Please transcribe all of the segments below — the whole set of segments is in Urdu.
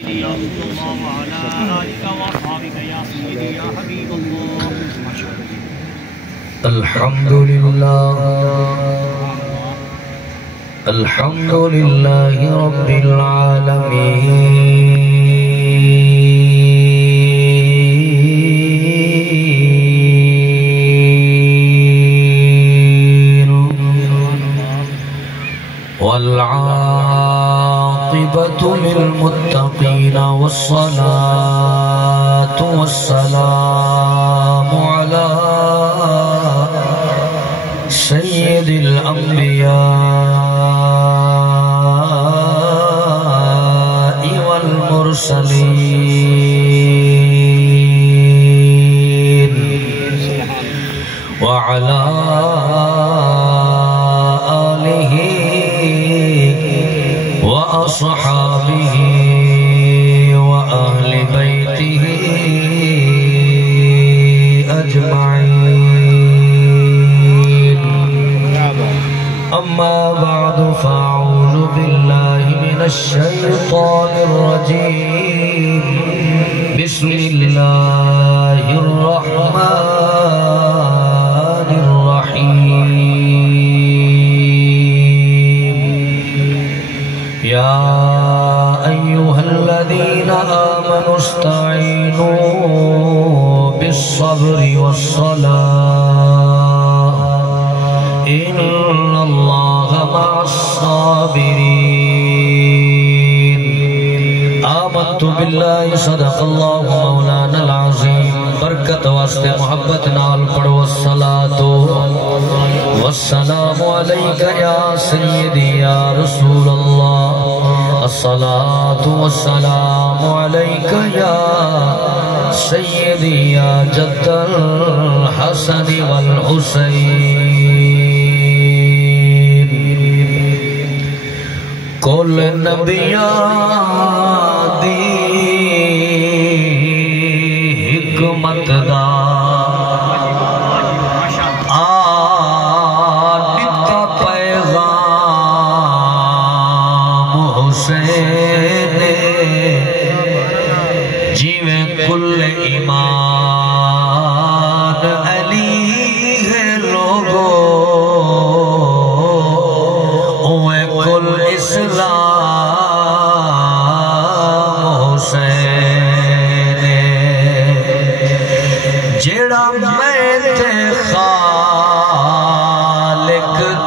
يا رسول الله وعلى آلك وأصحابك يا سيدي يا حبيب الله. الحمد لله الحمد لله رب العالمين والعاقبة للمتقين والصلاة والسلام على سيد الأنبياء والمرسلين وعلى آله وأصحابه وأهل بيته أجمعين. أما بعد فأعوذ بالله من الشيطان الرجيم. بسم الله الرحمن الرحيم. يا أيها الذين آمنوا استعينوا بالصبر والصلاة إن الله مع الصابرين. آمنت بالله صدق الله مولانا العظيم. برکت واسطے محبت نال پڑھو الصلاة والسلام علیک یا سیدی یا رسول اللہ. الصلاة والسلام علیک یا سیدی یا جد الحسن والحسین. کل نبیان دی حکمت دا آنتا پیغام حسین جیویں کل ایمان علی ہے لوگو اویں کل اسلام حسین جیڑا میں تے خالق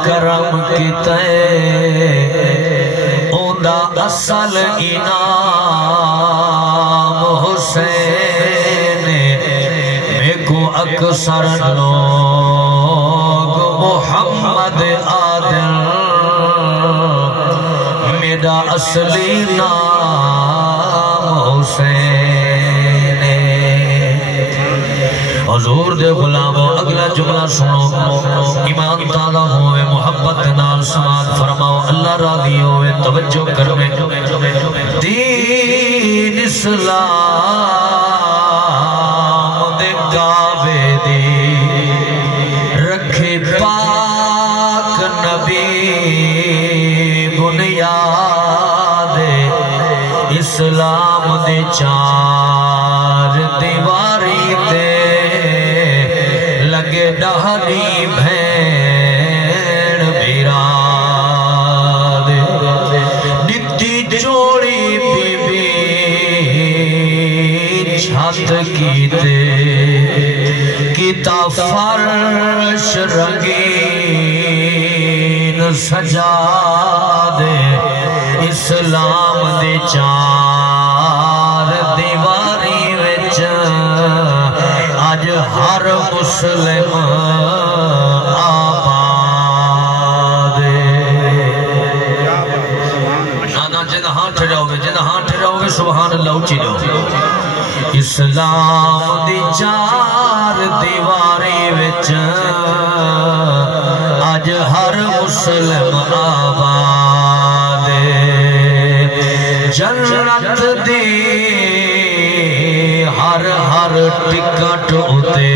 کرم کیتے اوندا اصل انعام حسین. میں کو اکثر لوگ محمد عادل میرا اصلی نام حسین. حضور دے غلامو اگلا جملہ سنو. ایمان تازہ ہوئے محبت نال سماعت فرماؤ. اللہ راضی ہوئے توجہ کروے. دین اسلام دے کعبے دی رکھے پاک نبی بنیاد اسلام دے چار دیواری تے لگے ڈہری بھین بیراد. نتی جوڑی بی بی چھت کیتے کیتا فرش رنگین سجاد اسلام دے چار دیواری وچ آج ہر مسلم آباد. نانا جنہ ہاتھ جاؤ گے سبحان اللہ اچھی جاؤ. اسلام دی چار دیواری وچ آج ہر مسلم آباد. جنت دی ہر ٹکٹ اتے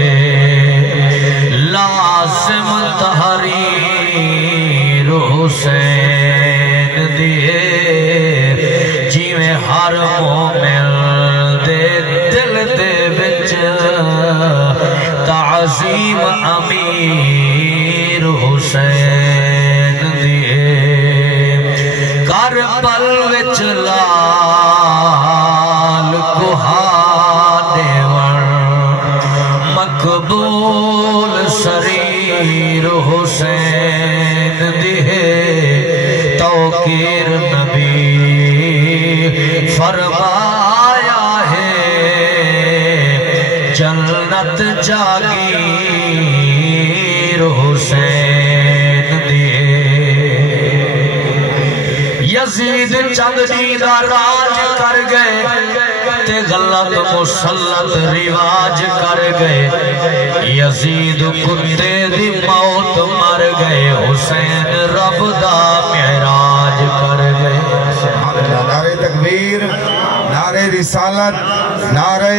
لازم تحریر حسین دی جیویں ہر کامل دے دل دے بچ تعظیم امیر حسین دیے کربل وچ لال کوہانے ور مقبول شریر حسین دیے توقیر نبی فرمایا ہے جنت جاگیر حسین دیے یزید چند دیدہ راج کر گئے تے غلط مسلط رواج کر گئے یزید کتے دی موت مر گئے حسین رب دا معراج کر گئے نعرہ تکبیر نعرہ رسالت نعرہ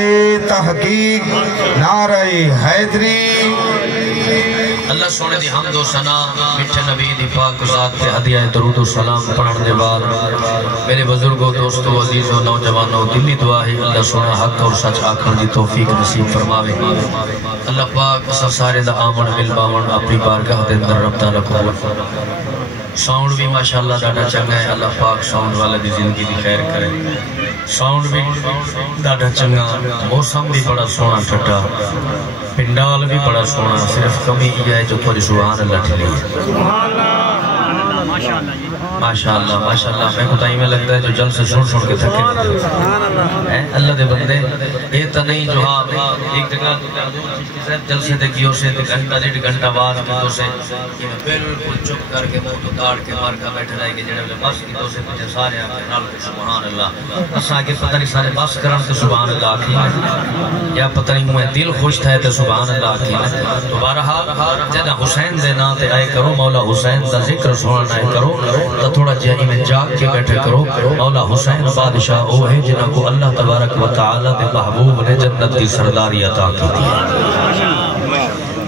تحقیق نعرہ حیدری اللہ سونے دی حمد و ثنا میٹھے نبی دی پاک ذات پہ ہدیہ درود و سلام پڑھن دے بعد میرے بزرگوں دوستوں عزیزوں نوجوانوں دلی دعا ہے اللہ سونا حق اور سچ آکھن دی توفیق نصیب فرماوے اللہ پاک سارے دا آمن مل باون اپنی بارگاہ دے اندر رب تعالیٰ کو ساؤنڈ بھی ماشاءاللہ ڈاٹا چنگا ہے اللہ پاک ساؤنڈ والے دی زندگی دی خیر کرے ساؤنڈ بھی ڈاٹا چنگا موسم بھی بڑا سونا ٹھٹا پنڈال بھی بڑا سونا صرف کمی یہ ہے جو تھوڑی سبحان اللہ ٹھلی ہے ماشاءاللہ ماشاءاللہ میں کو تائیں میں لگتا ہے جو جل سے سن کے تھکے اللہ دے بندے یہ تا نہیں جو ہاں ایک جگہ جل سے دیکھیو سے گھنٹہ ڈیڑھ گھنٹہ بعد تو سے بالکل چپ کر کے منہ تو تاڑ کے مار کا بیٹھ رہے کہ جڑے بس کی تو سے مجھے سارے آکے نال سبحان اللہ اس آگے پتہ نہیں سارے بس کرن تو سبحان اللہ آکھی یا پتہ نہیں مجھے دل خوش تھا تو سبحان اللہ آکھی تو بارہا جدہ حسین دے نا تے آئے کرو مولا حسین دا ذکر سننا ہے کرو تو تھوڑا جہی میں جاگ کے بیٹھے کرو مولا حسین بادشاہ وہ ہے جنہاں کو اللہ تبارک و تعالی دے محبوب نے جنت کی سرداری عطا کی دی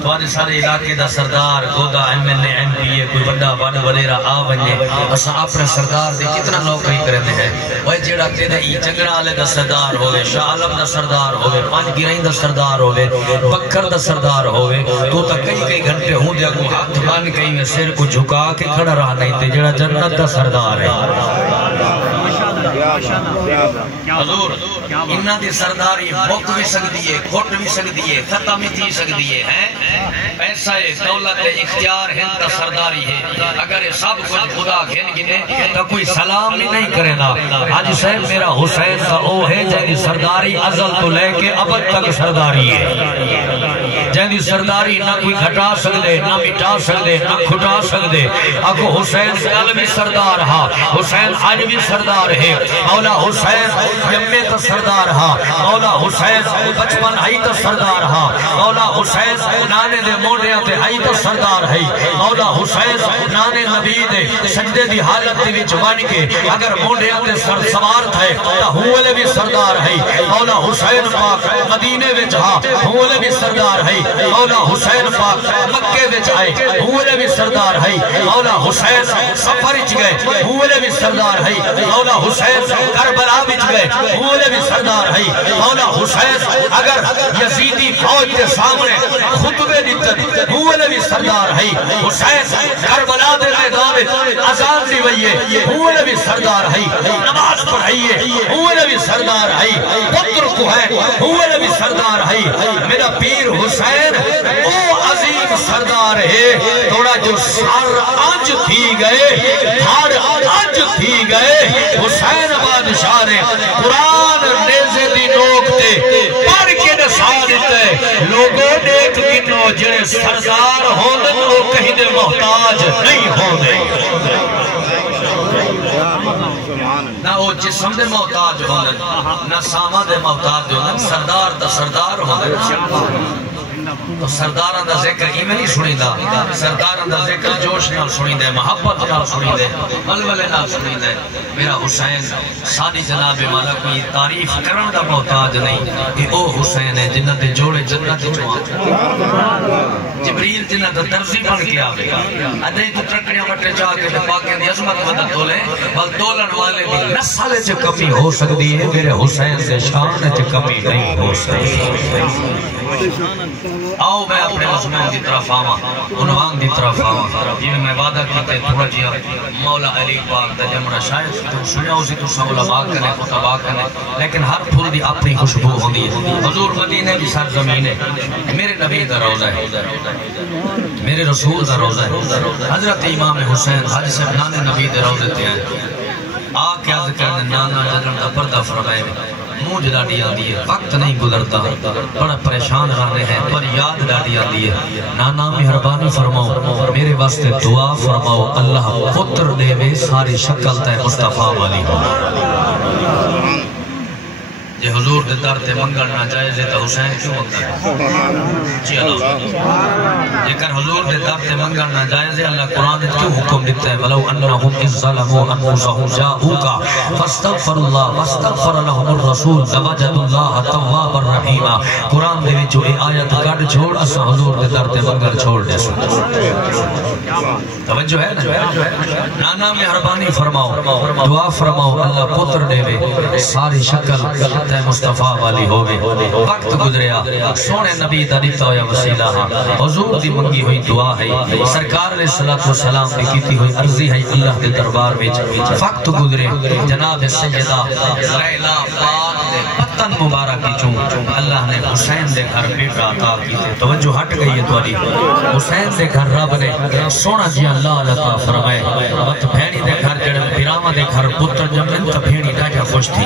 تمہارے سارے علاقے دا سردار گودا M L A M P A کوئی بڑا بڑا ولیرہ آ بنجے اسا اپنے سردار دے کتنا نوکری کرتے ہیں وہ جیڑا تیرے ای جنگڑا آلے دا سردار ہوئے شاہ عالم دا سردار ہوئے پانچ گرائیں دا سردار ہوئے بکر دا سردار ہوئے تو تا کئی گھنٹے ہوں دیا کو ہاتھ بان کئی میں سر کو جھکا کے کھڑا رہا نہیں تے جیڑا جنت دا سردار ہے حضور انہاں دی سرداری مک بھی سکتی ہے کھوٹ بھی سکتی ہے ختم بھی تھی سکتی ہے پیسہ دولت اختیار ہند کا سرداری ہے اگر سب کچھ خدا گھن گنے تو کوئی سلام نہیں کرے نا آج صاحب میرا حسین کا او ہے جہاں سرداری ازل تو لے کے ابد تک سرداری ہے جہاں سرداری نہ کوئی گھٹا سکتے نہ مٹا سکتے نہ کھٹا سکتے اگو حسین کل بھی سردار ہا حسین آج بھی سردار ہے مولا حسین یمے تا سردار ہا مولا حسین بچپن آئی تا سردار ہا مولا حسین نانے دے موڑیاں تے آئی تا سردار ہے مولا حسین نانے نبی دے سجدے دی حالت دی وچ بن کے اگر موڑیاں تے سوار تھے تا ہوئے بھی سردار ہے مولا حسین پاک مدینے وچ ہا ہوئے بھی سردار ہے مولا حسین پاک مکے وچ آئے ہوئے بھی سردار ہے مولا حسین سفر وچ گئے ہوئے بھی سردار ہے مولا حسین کربلا وچ گئے ہوئے بھی سردار ہے مولا حسین اگر یزیدی فوج کے سامنے خطبے دیتے ہوئے بھی سردار ہے حسین کربلا دے میدان اذان دی وئیے ہوئے بھی سردار ہے نماز پڑھائیے ہوئے بھی سردار ہے پتر کو ہے ہوئے بھی سردار ہے میرا پیر حسین او عظیم سردار ہے تھوڑا جو سر آج تھی گئے دھاڑ آج تھی گئے حسین بادشاہ نے قرآن نیزے دی نوک تے پڑھ کے نسا دیتے لوگوں دیکھ گنو جڑے سردار ہوندن وہ کہیں دے محتاج نہیں ہوندے نہ وہ جسم دے محتاج ہوندن نہ ساما دے محتاج ہوندن سردار دا سردار ہوندن تو سرداراں دا ذکر ہی میں نہیں سنی دا سرداراں دا ذکر جوش نال سنی دے محبت نال سنی دے ولولے نال سنی دے میرا حسین ساری جناب مالا کوئی تعریف کرن دا محتاج نہیں کہ او حسین ہے جنہ دے جوڑے جنت جبریل جنہ دا درزی بن کے آوے ادھے تو ترکڑیاں وٹے جا کے پاکیں دی عظمت مدد تولے بل تولن والے دی نسل چ کمی ہو سکتی ہے میرے حسین سے شان چ کمی نہیں ہو سکتی آؤ میں اپنے مضمون دی طرف آواں عنوان دی طرف آواں یہ میں وعدہ کیتے تھوڑا جیا مولا علی پاک دا جمرہ شاید تو سنیا اسی تو علماء کنے خطباء کنے لیکن ہر پھول دی اپنی خوشبو ہوندی ہے حضور مدینے کی سرزمین ہے میرے نبی دا روضہ ہے میرے رسول دا روضہ ہے حضرت امام حسین حج سے نانے نبی دے روضے تے ہیں آکے عرض کرنے نانا جگن دا پردہ فرمائے منہ ڈاڈی آتی ہے وقت نہیں گزرتا بڑا پریشان رہنے ہیں پر یاد ڈاڈی آتی ہے نانا مہربانی فرماؤ میرے واسطے دعا فرماؤ اللہ پتر دے وے ساری شکل تے مصطفیٰ والی ہو یہ حضور دے در تے منگل نہ جائز ہے تو حسین کیوں ہوتا ہے جی اللہ یہ کر حضور دے در تے منگل نہ جائز ہے اللہ قرآن نے کیوں حکم دیتا ہے وَلَوْ أَنَّهُمْ إِذْ ظَلَمُوا أَنفُسَهُمْ جَاءُوكَ فَاسْتَغْفَرُوا اللَّهَ وَاسْتَغْفَرَ لَهُمُ الرَّسُولُ لَوَجَدُوا اللَّهَ تَوَّابًا رَحِيمًا قرآن دے وچ اے آیت کڈ چھوڑ اساں حضور دے در تے منگل چھوڑ دے توجہ ہے نا نانا مہربانی فرماؤ دعا فرماؤ اللہ پتر دے وے ساری شکل تے مصطفیٰ والی ہوگی وقت گزریا سونے نبی دا دیتا ہویا وسیلہ حضور دی منگی ہوئی دعا ہے سرکار علیہ السلام دی کیتی ہوئی عرضی ہے اللہ دے دربار میں وقت گزرے جناب سیدہ لیلہ پاک دے پتن مبارکی چون اللہ نے حسین دے گھر بیٹا عطا کیتے توجہ ہٹ گئی ہے توالی حسین دے گھر رب نے سونا جی اللہ عطا فرمائے وقت بھینی دے گھر جڑے پیراما دے گھر پتر جمن تا بھینی ڈاجا خوش تھی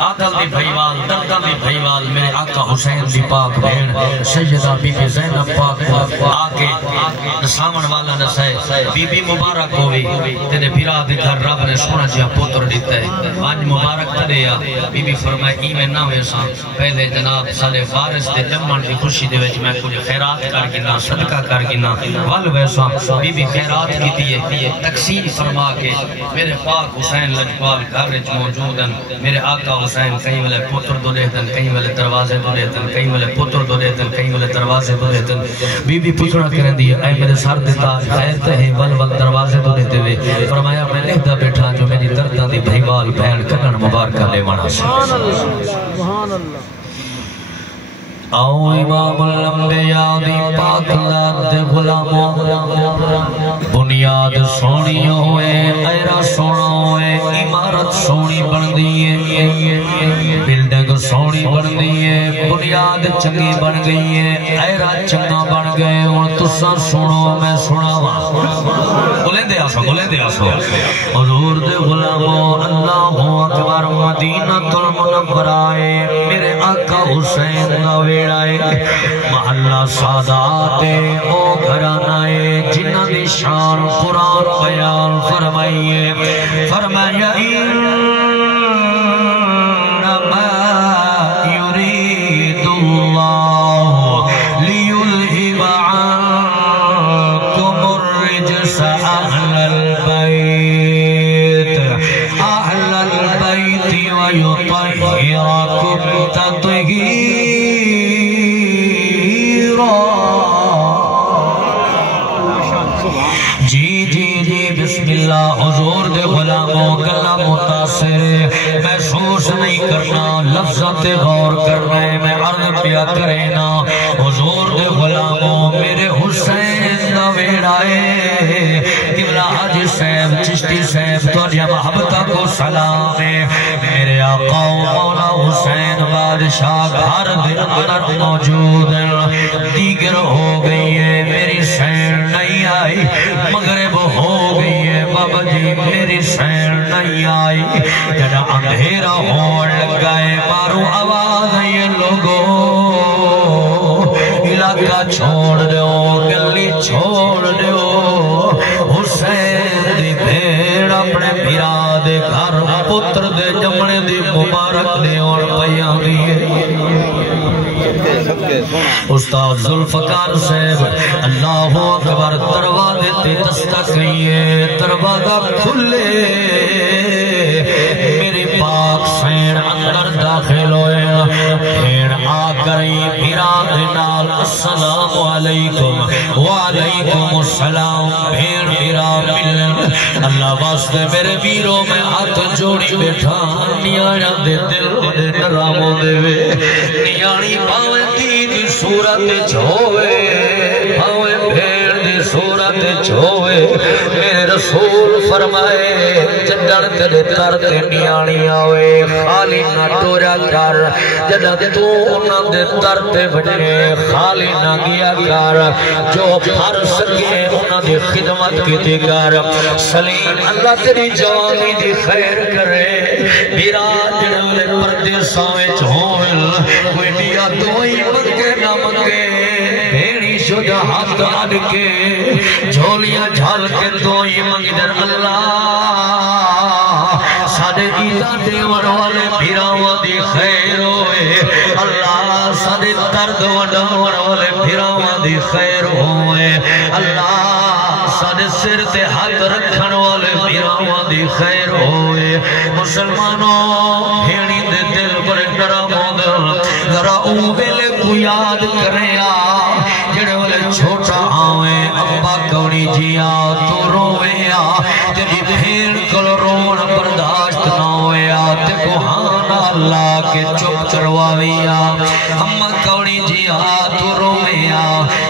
عادل دی بھائیوال دردہ دی بھائیوال میرے آقا حسین دی پاک بھین سیدہ بی بی زینب پاک آگے سامن والا نسائے بی بی مبارک ہوئی تیرے بھیرا دی گھر رب نے سونا جیا پتر دیتا ہے آج مبارک تریا بی بی فرمائے ایمین نہ ہوئے ساں پہلے جناب سالے فارس دے جمعن دی خوشی دے ویچ میں کچھ خیرات کر گنا صدقہ کر گنا وال ویسا بی بی خیرات کی دیئے تقسیم فرما کے میرے پاک حسین لجپال گھر رچ موجودن میرے آقا حسین کہیں والے پتر دو لیتن کہیں والے دروازے دو لیتن کہیں والے پتر دو لیتن کہیں والے دروازے دو لیتن بی بی پترہ کرن دی اے میرے سر دیتا خیرتے ہیں ول ول دروازے دو لیتے ہوئے فرمایا میں لکھتا بیٹھا جو میری دردہ دی بھائیوال بہن کنن مبارکہ لے مانا سبحان اللہ آؤ امام الانبیاء دی پاک لاد غلاموں بنیاد سونی ہوئے ایرہ سونا ہوئے عمارت سونی بن دیئے بلڈنگ سونی بن دیئے بنیاد چنگی بن گئی ہے ایرہ چنگا بن گئے اور تسا سنو میں سناوا بلندے آسو حضور دے غلاموں اللہ اکبر مدینہ المنورہ میرے آقا حسین نوے محلہ سادات او گھرانائے جنہ دی شان قرآن بیان فرمائیے فرمایا انما یرید اللہ لیلہب عنکم الرجس اہل البیت ویطہرکم تطہیر بسم اللہ حضور دے غلاموں گلہ متاثر محسوس نہیں کرنا لفظت غور کرنا ہے میں عرض پیا کرینا حضور دے غلاموں میرے حسین دا ویڑائے قبلہ حاجی صاحب چشتی صاحب تو جا محبتہ کو سلام ہے میرے آقا مولا حسین بادشاہ گھر دن اندر موجود ہے دیگر ہو گئی ہے میری سیر نہیں آئی مغرب ہو گئی ہے بابا جی میری سیر نہیں آئی جڑا اندھیرا ہون لگائے مارو آواز یہ لوگوں علاقہ چھوڑ دیو گلی چھوڑ دیو حسین دی بھیڑ اپنے پیرا دے گھر پتر پتر دے جمنے دی مبارک نے اور پیاں دیئے استاد ذوالفقار صاحب اللہ اکبر دروازے تے دستکیے دروازہ کھلے میرے پاک سین اندر داخل ہوئے پھر آ کری پیران نال السلام علیکم وعلیکم السلام پھر پیران ملن اللہ واسطے میرے بیروں میں ہاتھ جوڑی بیٹھا نیانا دے دل دے نراموں دے وے نیانی پاویں دید صورت چھوئے پاویں بھیڑ دی صورت چھوئے میرے رسول فرمائے جدڑ تلے تر تے نیانی آوے خالی نہ ٹورا کر جدہ تو انہ دے تر تے بجے خالی نہ گیا کر جو پھر سکے انہ دے خدمت کی دیگر سلیم اللہ تیری جوانی دی خیر کرے میرا جنالے پردے سامے چھوئل کوئی دیا دوئی منگے نہ منگے بھیڑی شدہ ہاتھ آڈ کے جھولیاں جھال کے دوئی منگی در اللہ سادے ایزا دیوان والے بھیراوہ دی خیر ہوئے اللہ سادے درد وڈاوان والے بھیراوہ دی خیر ہوئے اللہ سادے سر تے ہاتھ رکھن والے بھیراوہ دی خیر ہوئے مسلمانوں بھیڑی دے دل پر ڈرا موندر ذرا اوبیلے کو یاد کریں جڑے والے چھوٹا آویں ابا کونی جیا تو رویا تیری بھیڑ کل رون برداشت نہ ہویا تے کوہانا اللہ کے چپ کرواویا اما کونی جیا تو رویا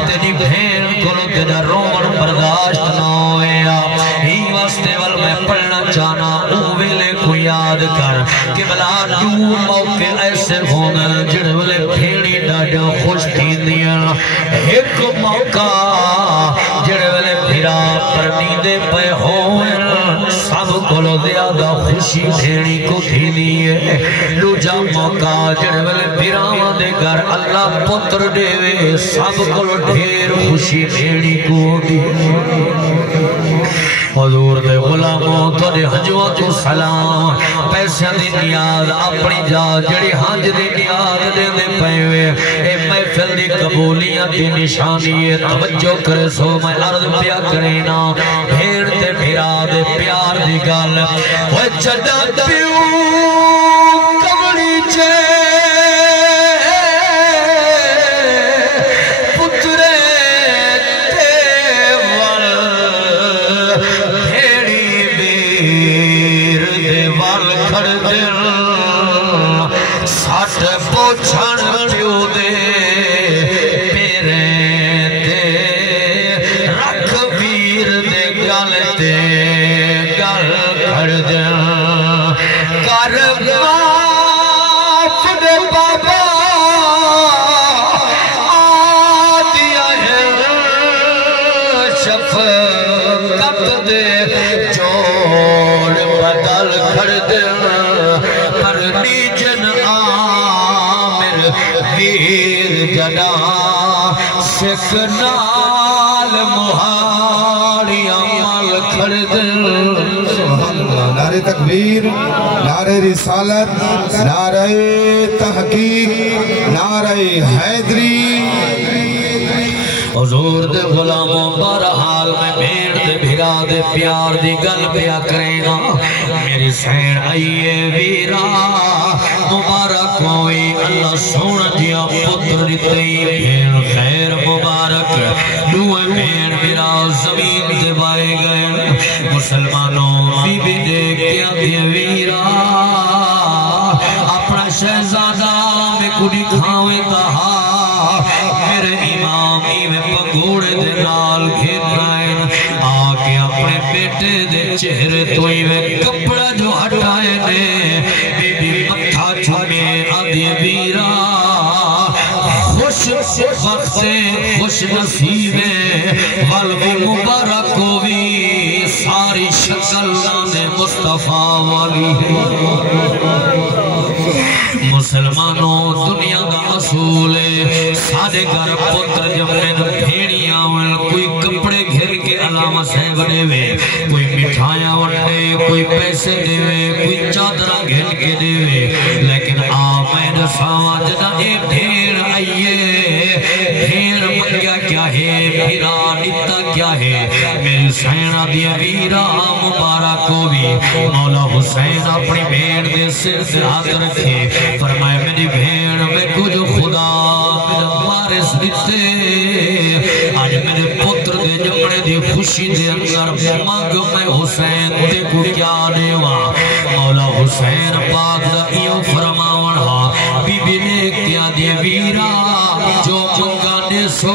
تیری بھیڑ کل تیرا رون برداشت نہ ہویا ہی واسطے وال میں پڑھنا چاہنا اوویلے کو یاد کر کہ بلا دو موقع ایسے ہونا جڑے والے بھیڑی ڈاڑا خوش تھی دیا ایک موقع جڑے والے بھیرا پرنی دے پہ ہوئے سب کلو زیادہ خوشی بھیڑی کو تھی دیئے لوجا موقع جڑے والے بھیراوہ دے گھر اللہ پتر دے وے سب کلو ڈھیر خوشی بھیڑی کو دیئے حضور دے غلاموں تو دے حجوہ تو سلام پیسے دی نیاز اپنی جا جڑی حج دی نیاز دے دے پہوے اے محفل دی قبولیت دی نشانی توجہ کرے سو میں عرض پیا کرینا بھیڑ تے بھیرا دے پیار دی گال وہ چڑا پیو کبڑی چے سکنال مہاری عمل کھڑ نعرہ تکبیر نعرہ رسالت نعرہ تحقیق نعرہ حیدری حضور دے غلاموں بہرحال میں بھیڑ دے بھیرا دے پیار دی گل پیا کریں گا میری سین آئیے ویرا مبارک ہوئی اللہ سونا دیا پتر دیتے بھیڑ خیر مبارک دوئے بھیڑ میرا زمین دے بائے گئے مسلمانوں بی بی دیکھ کیا دیا ویرا اپنا شہزادہ میں کڑی کھاوے کہا میرے امام میں پگوڑے دے نال گھر رائے آکے اپنے بیٹے دے چہرے توئی میں کپڑا جو ہٹائے دے بی بی متھا چھوڑے آدھی ویرا خوش وقت سے خوش نصیبے والوی مبارک ہوئی ساری شکل نے مصطفیٰ والی ہے مسلمانوں دنیا دا اصول ہے سارے گھر پتر جمنے بھیڑیاں کوئی کپڑے گھر کے علامہ صاحب دے وے کوئی مٹھائیاں وٹے کوئی پیسے دے وے کوئی چادرہ گھر کے دے وے لیکن آمین ساواں جدا اے بھیڑ آئیے بھیڑ منگیا کیا ہے بھیرا نتا کیا ہے میری سینہ دیا ویرا مبارک کو بھی مولا حسین اپنی بھیڑ دے سر سے ہاتھ رکھے فرمائے میری بھیڑ میں کچھ خدا میرا وارث دیتے آج میرے پتر دے جمڑے دی خوشی دے اندر مانگ میں حسین تے کو کیا دیوا مولا حسین پاک دا ایو فرماون ہا بی بی نے کیا دے ویرا جو منگا دے سو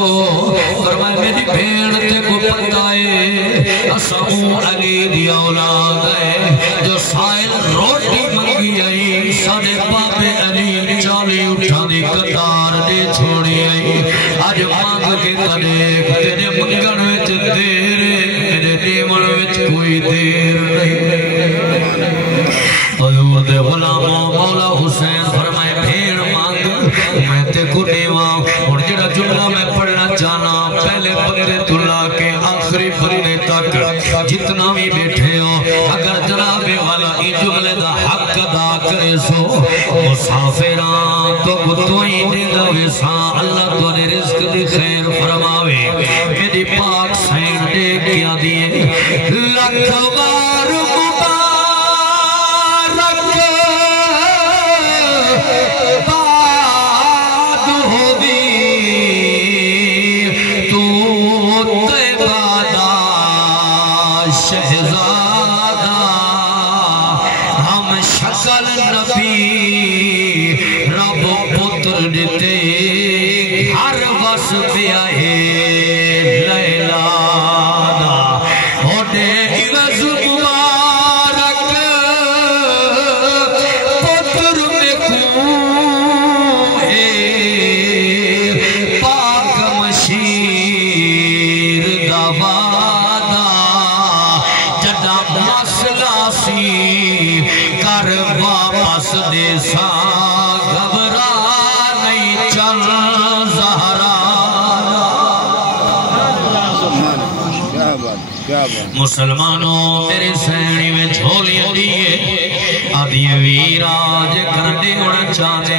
فرمائے میری بھیڑ تے کو پتائے اساؤں علی دی اولاد ہے جو سائل روٹی منگی آئی ساڑے بابے علی چالی اٹھا دی قطار دے چھوڑی آئی آج مانگ کے تدیک تیرے منگن وچ دیر میرے دیمن وچ کوئی دیر نہیں حضور دے غلاموں مولا حسین فرمائے بھیڑ مانگ میں تے کو دیواں اور جڑا جملہ میں پڑھنا چاہنا پہلے بندے تلا کے آخری بندے تک جتنا بھی بیٹھے ہو اگر جناب والا ای جملے دا حق ادا کرے سو مسافران تو گتوئی دیدہ ویسان اللہ تو نے رزق دی خیر فرماوے میری پاک سین دے کیا دیئے لکھوار مبارک باد ہو دی تو تیبادہ شہزادہ ہم شکل نبی رب پتر دیتے ہر بس پہ آئے لیلہ دا ہوتے عوض مبارک پتر میں کون ہے پاک مشیر دا وعدہ جدا مسئلہ سی کر واپس دے سا گھبرا نہیں چل زہرا مسلمانوں میرے سینی میں جھولیاں دیئے آدھی ویراج کر دیونا چاہتے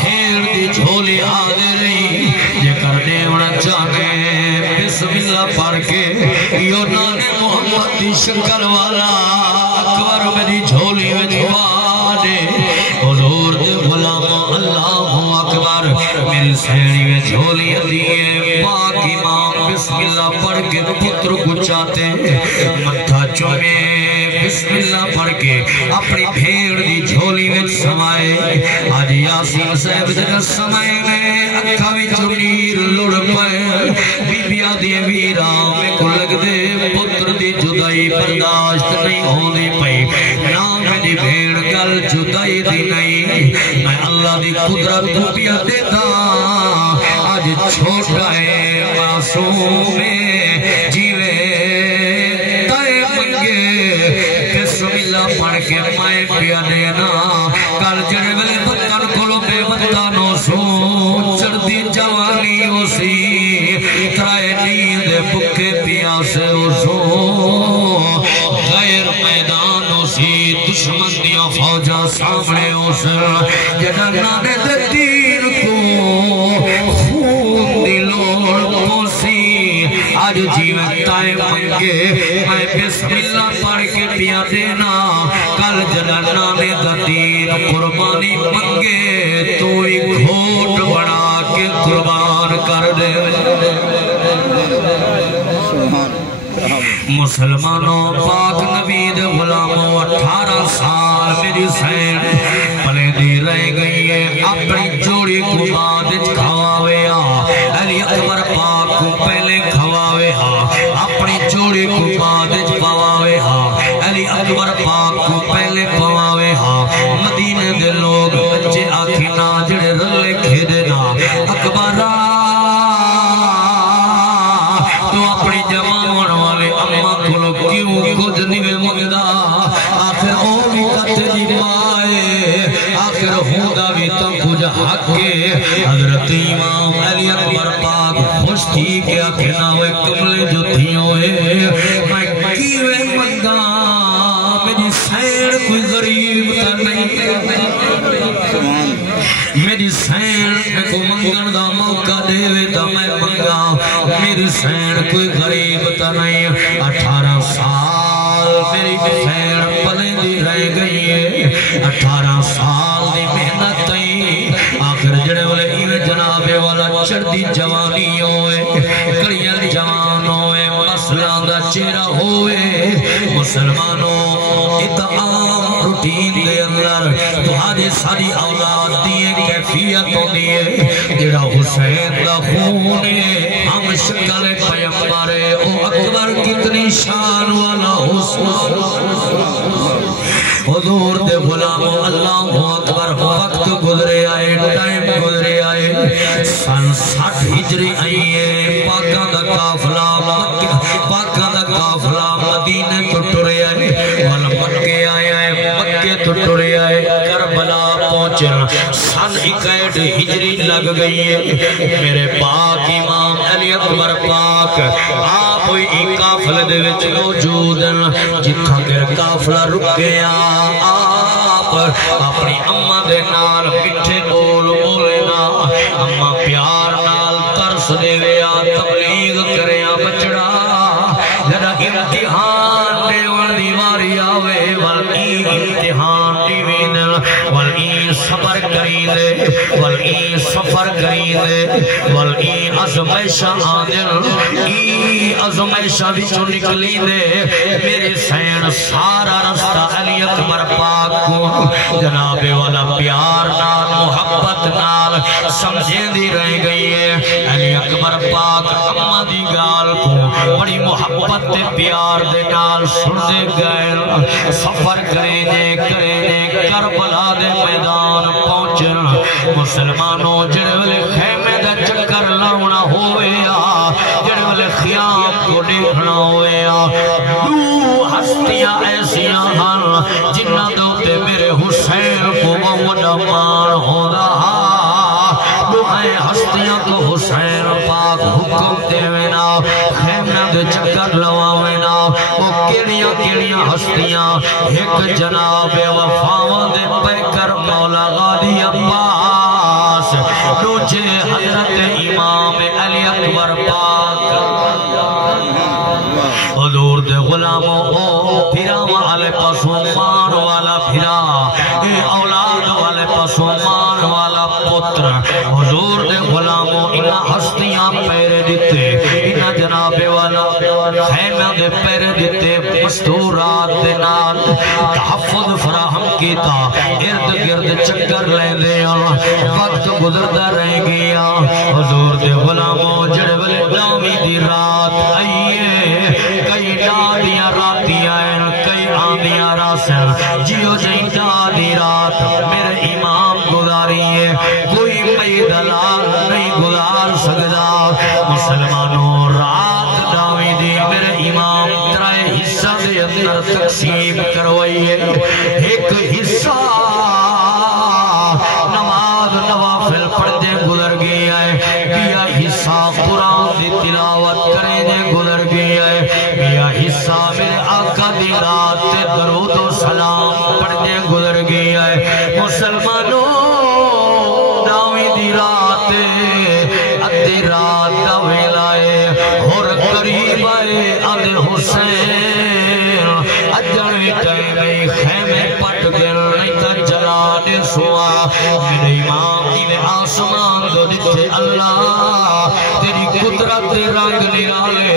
پھیر دی جھولی آدھے رہی یہ کر دیونا چاہتے بسم اللہ پڑھ کے یونان محمد دی شکل والا اکبر میری جھولی میں چھوا دے حضور دے غلاموں اللہ اکبر میری سینی میں جھولی دیئے پاک امام بسم اللہ پڑھ کے پتر کو چاہتے متھا چومے بسم اللہ پڑھ کے اپنی بھیڑ دی جھولی میں سمائے آج یاسین صاحب جنہ سمائے میں اکھا بھی چمیر لڑ پائے بی بی آدھی ویرا میں کو لگ دے پتر دی جدائی برداشت نہیں ہونے پئی نام میری بھیڑ کل جدائی دی نہیں میں اللہ دی قدرت کو پیا دیتا آج چھوٹا ہے معصوم میں جیوے تائے منگے بسم اللہ پڑھ کے مائے پیا دینا کل جڑے ویلے بطن کھولو بے بطنوں سو چڑھتی جوانی اسی ترائے نیند بکے پیا سے اسو غیر میدان اسی دشمن دیا فوجہ سامنے اسے جنہاں نے دین کو خون دلوڑ پوسی آج جیوے تائے منگے میں بسم اللہ پڑھ کے پیا دینا کل جنہاں نے دین قربانی منگے تو ایک گھوٹ بڑا کے قربان کر دے مسلمانوں پاک نبی دے غلاموں 18 سال میری سین پلے دی رہ گئی ہے اپنی جوڑی کو بعد کھواوے علی اکبر پاک کو پہلے کھواوے اپنی جوڑی کو بعد پواوے علی اکبر پاک کو پہلے پواوے مدینے دے لوگ بچے آکھی نا جڑے رلے کھیدے نا اکبرہ تو اپنی جوان والے اممہ کھولو کیوں کچھ نہیں منگدا آخر او بھی کتے دی مائے حق کے حضرت امام علی اکبر پاک خوش تھی کہ اکھنا ہوئے کملے جو تھی ہوئے میں کیوے منگا میری سین کوئی غریب تا نہیں میری سین کو منگن دا موقع دے وے تا میں منگا میری سین کوئی غریب تا نہیں 18 سال میری سین پلے دی رہ گئی ہے 18 سال دی محنت تئی آخر جڑے والے ایویں جناب والا چڑھتی جوانی ہوئے کڑیاں جوان ہوئے مسئلہ دا چہرہ ہوئے مسلمانوں اتعام روٹین دے اندر تو آجے ساری اولاد دیئے کیفیت ہوتی ہے جڑا حسین دا خون ہے ہم شکل پیمبر ہے او اکبر کتنی شان والا حسین حضور دے غلاموں اللہ اکبر وقت گزرے آئے ٹائم گزرے آئے سن 60 ہجری آئی ہے پاکاں دا قافلہ مدینہ تو ٹرے آئے مکے آئے مکے تو ٹرے آئے کربلا پہنچنا سن 61 ہجری لگ گئی ہے میرے پاک امام علی اکبر پاک آپ ہوئی قافلے دے وچ موجود جتھاں کر قافلہ رک گیا آپ اپنی اماں دے نال مٹھے بول بولے نا اماں پیار نال ترس دے ویا تبلیغ کریا بچڑا جڑا امتحان دیون دی واری آوے ولئی امتحان دیوین ولئی صبر کری دے ولئی سفر کری دے ولئی ازمائشہ آدل ای ازمائشہ بچو نکلی دے میرے سین سارا رستہ علی اکبر پاک کو جناب والا پیار نال محبت نال سمجھیں دی رہ گئی ہے علی اکبر پاک اماں دی گال کو بڑی محبت تے پیار دے نال سن دے گئے سفر کرے دے کربلا دے میدان پہنچنا مسلمانوں جڑے والے خیمے دا چکر لاؤنا ہوئے جڑے والے خیام کو دیکھنا ہوئے دو ہستیاں ایسیاں ہن جنہ دوتے میرے حسین کو وڈا مان ہو رہا دو ہستیاں کو حسین پاک حکم دے وینا خیمے دے چکر لواوینا وہ کیڑیاں ہستیاں ایک جناب وفاوان دے پیکر مولا غازی عباس دوجے حضرت امام علی اکبر پاک حضور دے غلاموں او پھرا والے پسوں مان والا پھرا اے اولاد والے پسوں مان والا پتر حضور دے غلاموں انہا ہستیاں پیرے دیتے انہا جناب والا خیمہ دے پیرے دیتے مستورات دے نال تحفظ فراہم کیتا ارد گرد چکر لے دے وقت گزردہ رہ گیا حضور دے غلاموں جڑے والے نامی دی رات آئیے کئی نادیاں راتی آئین کئی آندیاں راسن جیو جائیں نادی رات میرے امام گزاری ہے کوئی میدلال نہیں گزار سکتا مسلمانوں رات نامی دی میرے امام ترائے حصہ دے اندر تقسیم کروائی ہے ایک حصہ نماز نوافل پڑھتے گزر گیا ہے بیا حصہ قرآن دی تلاوت کریں دے گزر گیا ہے بیا حصہ میرے آقا دی رات درود و سلام پڑھتے گزر گیا ہے مسلمانوں ناوی دی رات ادھی رات دا ویلائے اور قریب آئے اد حسین اجڑی ٹائمیں خیمے پٹ گل نہیں تا جلانے سوا میرے امام کی آسمان دو دیتے اللہ تیری قدرت رنگ نرالے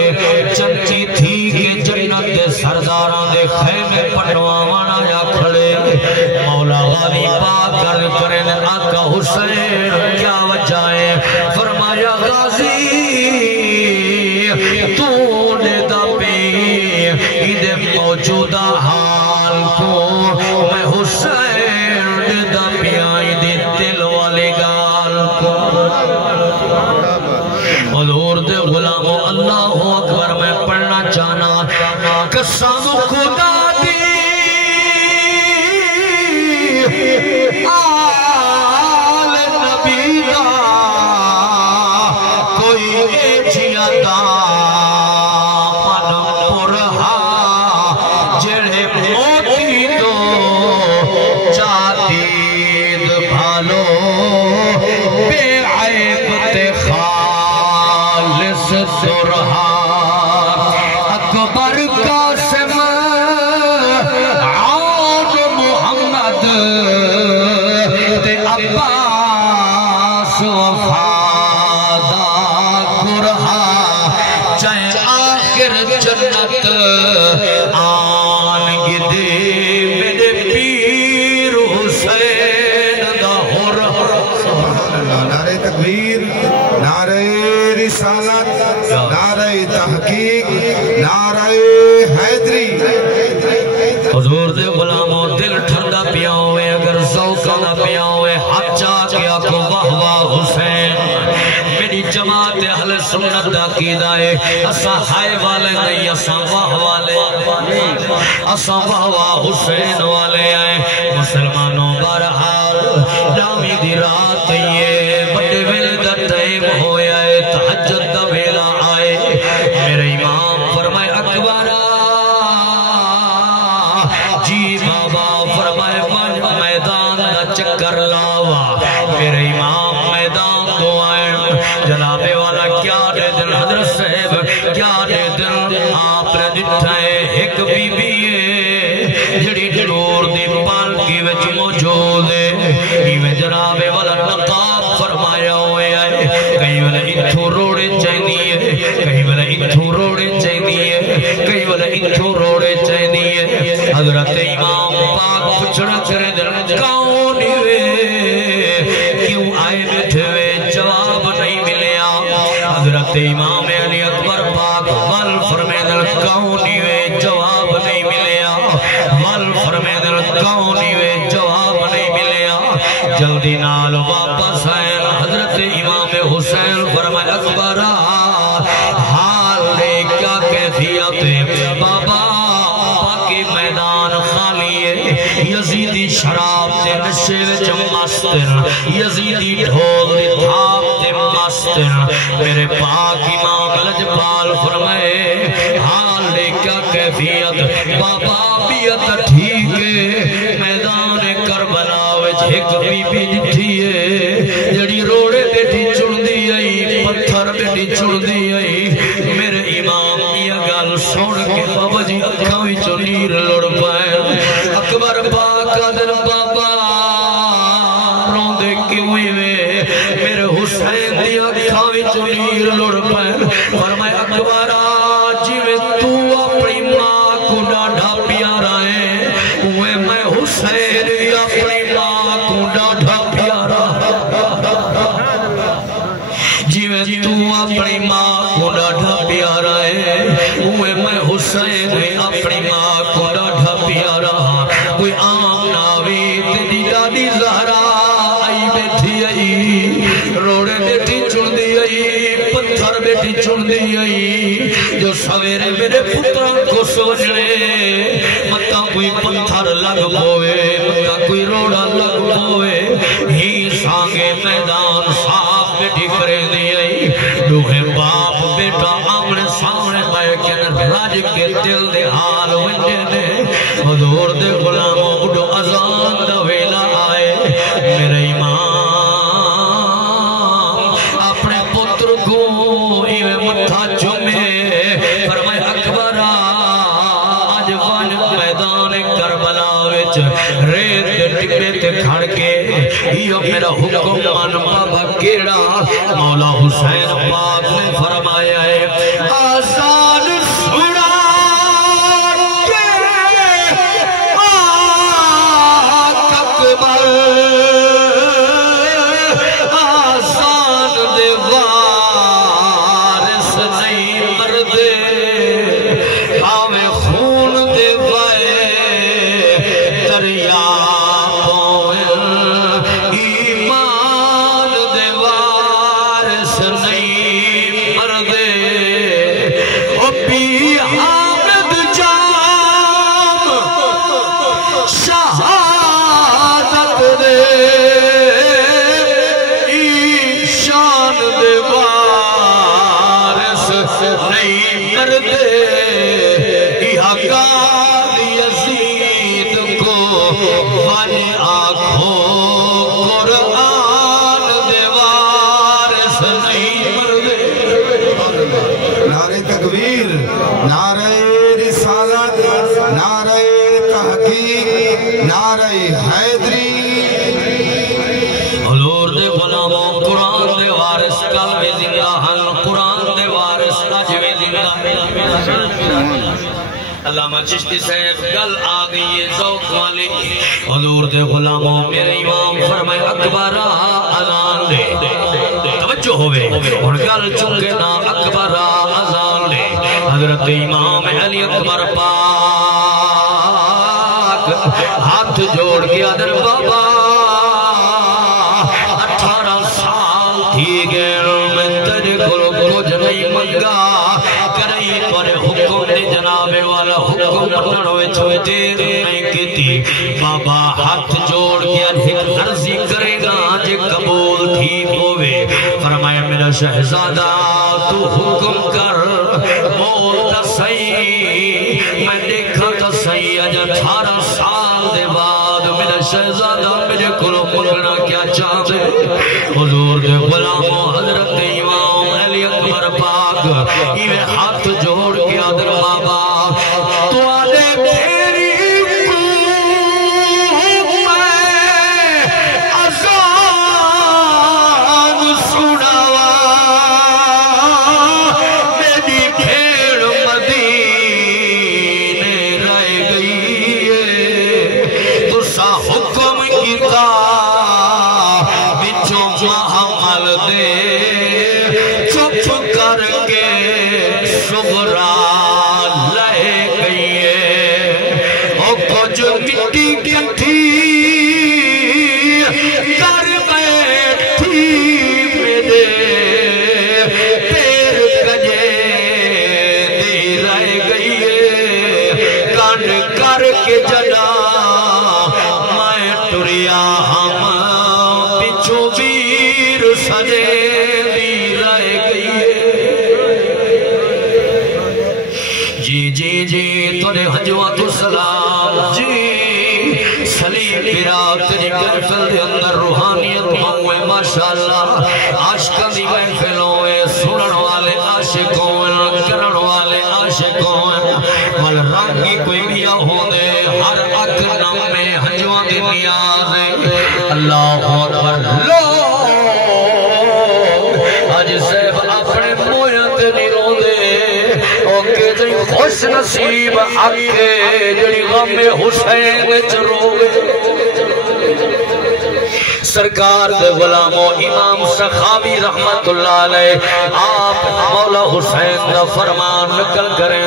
چنچی تھی کہ جنت دے سرداران دے خیمے پٹوانا یا کھڑے مولا غازی پاک کر کریں آقا حسین کیا وجہ ہے فرمایا غازی تو نے دبی ادھے موجودہ حال کو میں حسین نے دبی ادھے دل والے گال کو حضور دے غلاموں اللہ اکبر میں پڑھنا چاہنا قسم خدا دی آل نبی کرہا اکبر قاسم عون محمد تے عباس وفادا کرہا چاہے آخر جنت آن گدے میرے پیر حسین دا ہو رہا نعرہ تکبیر، نعرہ رسالت، نعرہ تحقیق، نعرہ حیدری۔ حضور دے غلاموں دل ٹھنڈا پیا ہوئے اگر ذوقہ نہ پیا ہوئے ہاتھ چاہ کے آکو واہ واہ حسین۔ میری جماعت اہل سنت دا عقیدہ ہے اسا ہائے والے نہیں اسا واہ والے، اسا واہ واہ حسین والے آئے۔ مسلمانوں بہرحال جامی دی رات یہ بڑے ویلے دا ٹائم ہویا ہے، تہجد دا ویلا آئے۔ میرے امام فرمائے اکبرہ جی بابا فرمائے میدان دا چکر لاوا۔ میرے امام میدان تو آئے جناب والا کیا دے دن حضرت صاحب کیا دے دن آپ نے دٹھا ہے ایک بی بی ہے جڑی نور دی پالکی وچ موجود ہے ایویں جناب والا نقاب فرمایا ہوئے آئے کئی والا اتھو روڑے چاہنی ہے کئی والا اتھو روڑے چاہنی ہے کئی والا اتھو روڑے چاہنی ہے۔ حضرت امام پاک پچھڑا کرے دل کون ہوئے کیوں آئے بیٹھے ہوئے جواب نہیں ملیا۔ حضرت امام علی اکبر پاک ول فرمے دل کون ہوئے جواب نہیں ملیا، ول فرمے دل کون ہوئے جواب نہیں ملیا۔ جلدی نال واپس آئے حضرت امام حسین فرمائے اکبرہ حال لے کیا کیفیت بابا باقی میدان خالی ہے، یزیدی شراب تے نشے وچ مستن، یزیدی ڈھول دی تھاپ تے مستن۔ میرے پاک امام لجپال فرمائے حال لے کیا کیفیت بابا بیت ٹھیک ہے۔ میدان کربلا وچ ایک بی بی جتھی ہے جڑی روڑے بیٹھی چڑھ دی آئی پتھر بیٹھی چڑھ دی آئی۔ میرے امام یہ گل سن کے بابا جی اکھاں وچوں نیر لڑ پائے۔ اکبر پاک دل بابا روندے کیوں ہوئے میرے حسین دی اکھاں وچوں نیر لڑ پائے۔ فرمائے اکبرہ جویں تو اپنی ماں کو ڈاڈھا پیارا ہے اوے میں حسین بھی اپنی ماں کو ڈاڈھا پیارا، جویں تو اپنی ماں کو ڈاڈھا پیارا ہے اوے میں حسین بھی اپنی ماں کو ڈاڈھا پیارا۔ کوئی عام ناوی تیری ڈاڈی زہرا آئی بیٹھی آئی روڑے بیٹھی چڑھ دی آئی پتھر بیٹھی چڑھ دی آئی جو سویرے میرے پتران کو سوچنے متا کوئی پتھر لگ پوے متا کوئی روڑا لگ پوے ہی سانگے میدان صاف بیٹھی کرے دی آئی۔ دوہے باپ بیٹا آمنے سامنے بیکن راج کے دل دے حال ونجے دے حضور دے غلاموں اڈو ازان دا ویلا آئے۔ میرے امام اپنے پتر کو ایویں متھا چومے فرمائے اکبرہ آج وان میدان کربلا وچ ریت ٹکڑے تے کھڑ کے یہ میرا حکم مان بابا کیڑا مولا حسین پاک نے فرمایا ہے آسان سنا کے آق اکبر آسان دے وارث نہیں مردے آوے خون دے وائے دریا ایمان دے وارث نہیں مردے او پی حامد جام شہادت دے ایشان دے وارث نہیں مردے احقاد یزید کو ون آنکھوں قرآن دے وارث نہیں مردے نعرہ حیدری حضور دے غلاموں قرآن دے وارث کل بھی زندہ ہن قرآن دے وارث اج بھی زندہ علامہ چشتی صاحب گل آگئی ہے ذوق والی حضور دے غلاموں میرے امام فرمائے اکبر اذان دے توجہ ہوئے اور گل چونکہ نا اکبر اذان دے حضرت امام علی اکبر پاک ہاتھ جوڑ کے ادر بابا 18 سال تھی گئے میں تیرے کچھ نہیں منگا کرئی پر حکم نے جناب والا حکم پڑھنوے چھوئے دیر نہیں کیتی بابا ہاتھ جوڑ کے ایک عرضی کرے گا جے قبول تھی ہوئے فرمایا میرا شہزادہ تو حکم کر بول تا صحیح میں دیکھا تا صحیح اج 18 سال دے بعد میرا شہزادہ میرے کلو منگنا کیا چاہتے حضور دے غلاموں حضرت امام علی اکبر پاک یہ ہاتھ جوڑ کے ادر بابا تو آلے تیری اذان سناوا میری بھیڑ مدینے رہ گئی ہے تسا حکم کیتا بچوں محمل دے چپ کر کے صبرا لے گئی ہے او کچھ مٹی کی تھی کر بیٹھی میرے پیر کجے دی رہ گئی ہے کان کر کے جنا میں ٹریا ہم پچھو ویر سجے دی رہ گئی ہے جی تونے حجوات السلام جی سلیم پیرات تیری محفل دے اندر روحانیت ہوئے ماشاءاللہ عاشقاں دی محفل ہوئے سنن والے عاشق ہوئے کرن والے عاشق ہوئے مل رنگی کوئی بیا ہوندے ہر اکرم میں حجوان دی نیاز ہے اللہ اکبر لوگ آج صاحب اپنے مویت نہیں روندے خوش نصیب آکے جڑی غم حسین چروے سرکار دے غلاموں امام سخاوی رحمت اللہ علیہ آپ مولا حسین دا فرمان نکل کریں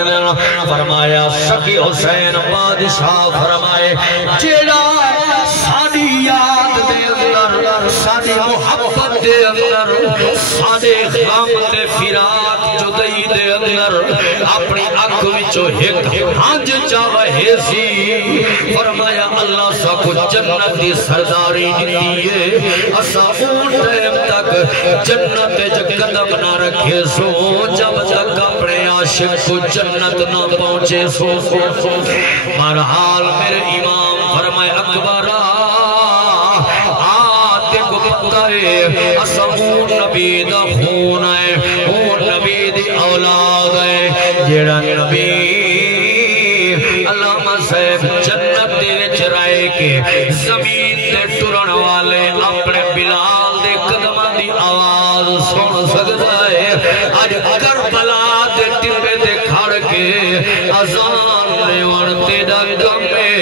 فرمایا سکی حسین بادشاہ فرمائے جیڑا ساری یاد دے اندر ساری محبت دے اندر سارے غم دے فراق جدائی دے اندر اپنی اکھ وچوں ایک ہنج چاہے سی فرمایا اللہ سا کو جنت دی سرداری دتی ہے اسا اون ٹائم تک جنت وچ قدم نہ رکھے سو جب تک اپنے عاشق کو جنت نہ پہنچے سو بہرحال میرے امام فرمائے اکبر آتے کو پتہ ہے اسا اون نبی دا خون ہے اون نبی دی اولاد ہے جیڑا نبی علامہ صاحب جنت دے وچ رہ کے زمین تے ٹرن والے اپنے بلال دے قدماں دی آواز سن سکدا ہے اج کربلا دے ٹبے تے کھڑ کے اذان دیوان تیرا دم ہے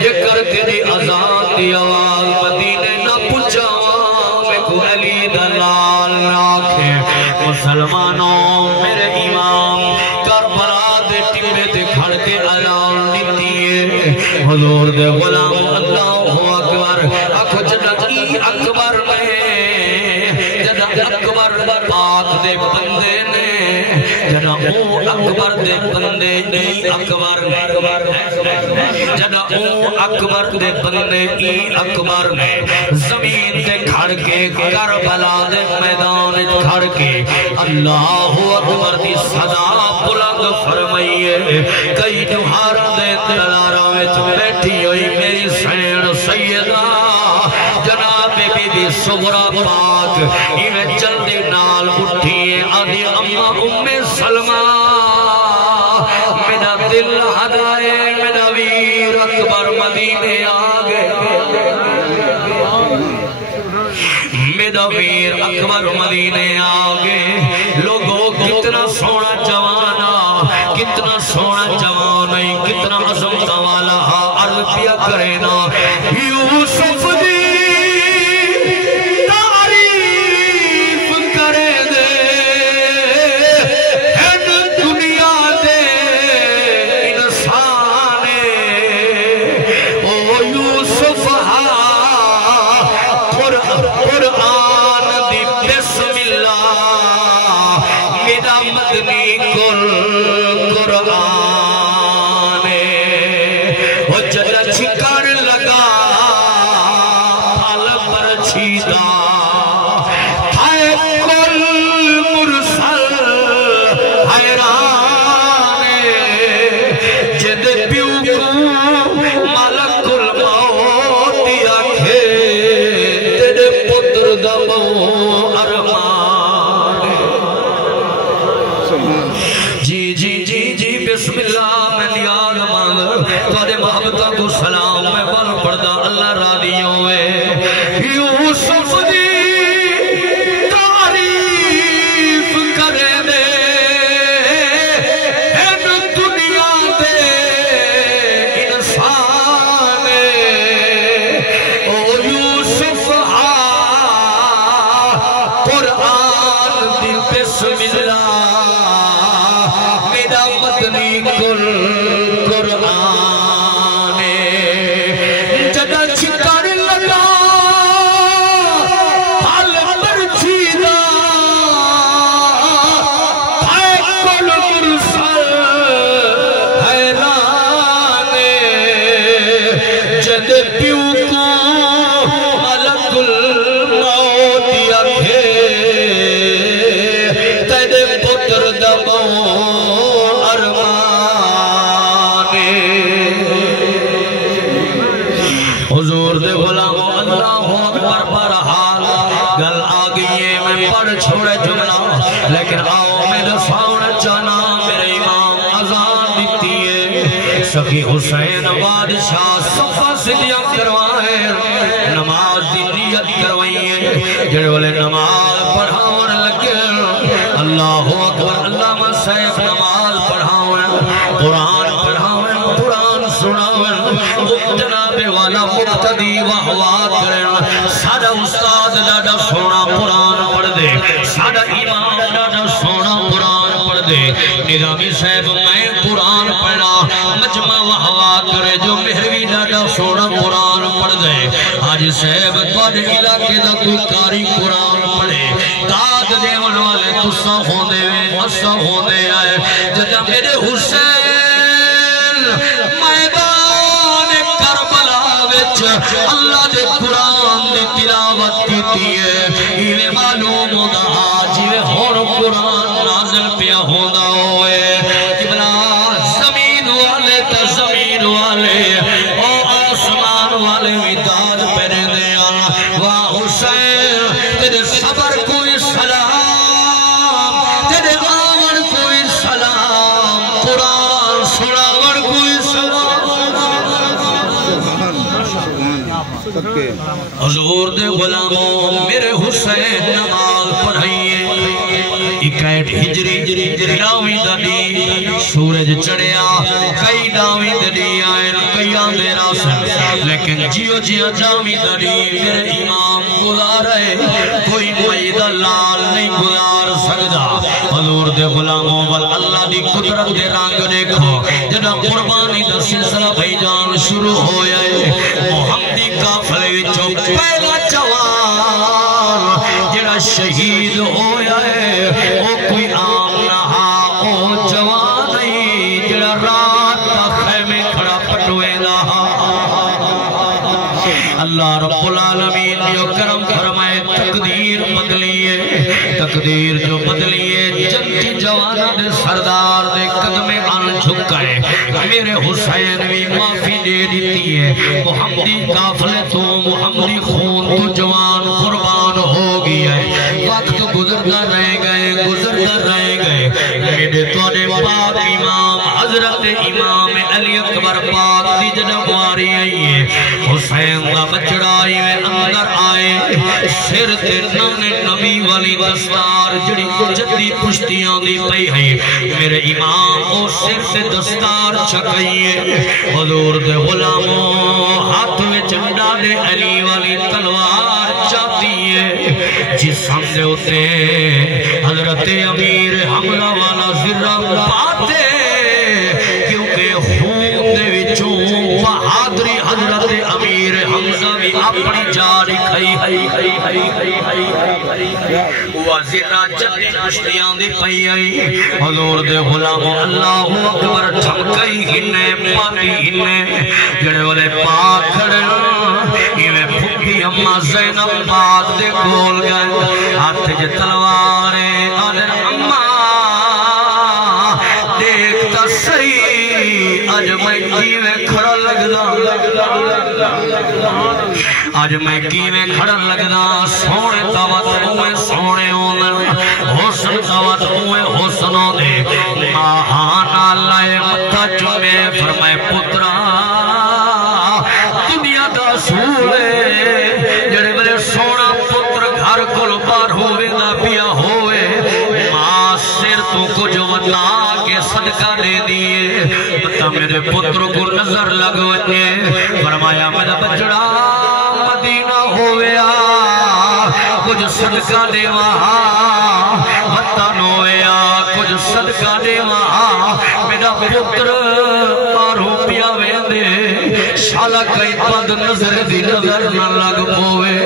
یہ کر کے دی اذان دی آواز مدینے نہ پہنچاواں میں کو علی دا لال آکھے مسلمانوں میرے امام کربلا دے ٹبے تے کھڑ کے اذان دیتی ہے حضور دے غلام اللہ اکبر اکھو جنت ای اکبر میں جنت اکبر پاک دے بندے نے جنت او اکبر دے بندے ای اکبر جنت او اکبر دے بندے ای اکبر نے زمین تے کھڑ کے کربلا دے میدان کھڑ کے اللہ اکبر دی صدا بلند فرمائیے کئی جوہار دے تلاروں وچ بیٹھی ہوئی میری سین سیدہ جناب بی بی صغرا پاک ایویں جلدی نال اٹھی آدھی اما ام سلمہ میرا دل ہدائے میرا ویر اکبر مدینے آگے میرا ویر اکبر مدینے آگے لوگوں کتنا سونا جوانا کتنا سونا جوانا کتنا عظمت والا عرض پیا کرے نا یوسف دی تعریف کرے دے ہن دنیا دے انسان او یوسف قرآن دی بسم اللہ میرا مدنی قرآن وہ جدہ چھکار لگا پھل پر چھیدا ہائے کل مرسل حیران جد پیو کو ملک الموت آکھے تیرے پتر دمو ارمان جی بسم اللہ میں نیاد مانگ تھوڑے محبتہ کو سلام میں بل پڑھتا اللہ راضی ہوئے یوسف دی تعریف کرے دے ہن دنیا دے انسان او یوسف قرآن دی بسم اللہ میرا مدنی قرآن جدہ چھکار لگا پھل پر چھیدا ہائے کل مرسل حیران جد پیو کو ملک الموت آکھے تیرے پتر دمو حضور دے غلاموں اللہ اکبر برحال گل آگئیے میں پڑھ چھوڑے جملہ لیکن آؤ میرے سامنے چانا میرے امام اذان دیتی ہے سخی حسین بادشاہ صفہ سلیہ کروائے نماز دی نیت کروائیے جڑے والے نماز پڑھاؤن لگے اللہ اکبر اللہ صاحب نماز پڑھاؤن قرآن پڑھاؤن قرآن سناؤن جناب والا مقتدی وحوات کرنا سادہ استاد ڈاڈا سونا قرآن پڑھ دے سادہ امام ڈاڈا سونا قرآن پڑھ دے نظامی صاحب میں قرآن پڑھنا مجمع وحوات کرے جو مہروی ڈاڈا سونا قرآن پڑھ دے آج صاحب توڑے علاقے دا کوئی کاری قرآن پڑھے داد دے والے تسا ہوندے مسا ہوندے آئے جدہ میرے حسین اللہ دے قرآن دے تلاوت کیتی ہے یہ معلوم ہوتا آج یہ ہور قرآن نازل پیا ہوتا ہوئے جبنا زمین والے تا زمین والے او آسمان والے مداد پہنے دیا واہ حسین تیرے صبر کوئی سلام تیرے آمن کوئی سلام قرآن سناور کوئی سلام حضور دے غلاموں میرے حسین نماز پڑھائیے اکیٹ ہجری ڈاوی دڑی سورج چڑھیا کئی ڈاوی دڑی آئے کئی آندے راسن لیکن جیو ڈاوی دڑی میرے امام گزارے کوئی مید لال نہیں گزار سکتا حضور دے غلاموں بل اللہ دی قدرت دے رنگ دیکھو جنہ قربانی دا سلسلہ بھائی جان شروع ہویا ہے محمدی قافلے وچوں پہلا جوان جڑا شہید ہویا ہے او کوئی عام نہا او جوان نہیں جڑا رات کا خیمے کھڑا پٹوے نہا اللہ رب العالمین جو کرم فرمائے تقدیر بدلیے تقدیر جو بدلیے جنتی جوانہ دے سردار دے قدمے آن جھکائے میرے حسین بھی معافی دے دیتی ہے محمدی قافلے تو محمدی خون تو جوان قربان ہو گیا ہے وقت گزرتا رہ گئے میرے توڑے پاک امام حضرت امام علی اکبر پاک دی جنب واری آئی ہے حسین کا بچڑائی میں اندر آئے سر تے نانے نبی والی دستار جڑی جدی پشتیاں دی پئی ہے میرے امام او سر تے دستار چکائیے حضور دے غلاموں ہاتھ میں چنڈا دے علی والی تلوار چاہتی ہے جس ہم دے ہوتے حضرت امیر حملہ والا ذرہ پاتے کیونکہ خون دے وچوں بہادری حضرت امیر حمزہ بھی اپنی جاری کھائی وہ ذرہ جدی پشتیاں دی پئی آئی حضور دے غلاموں اللہ اکبر ٹھمکئی ہنے پاتی ہنے جڑے والے پاک کھڑے میں پھوکی اممہ زینب پاک دے کھول گئے ہاتھ جے تلوارے آدھر اممہ دیکھتا صحیح آج میں کیویں کھڑا لگدا آج میں کیویں کھڑا لگدا سونے تاوت ہوئے سونے ہوندن حسن تاوت ہوئے حسن ہوندے آہانا لائے متھا چومے فرمائے پترا دنیا دا سولے جڑے بلے سونا پتر گھر کل بار ہوئے دا پیا ہوئے ماں سر تو کچھ وطا کے صدقہ دے دیئے بتا میرے پتر کو نظر لگوئے فرمایا میرا بچڑا مدینہ ہویا کچھ صدقہ دے وہاں وطن ہویا کچھ صدقہ دے وہاں میرا پتر ماروں پیا ویندے شالا کئی پد نظر دی نظر نہ لگ پوے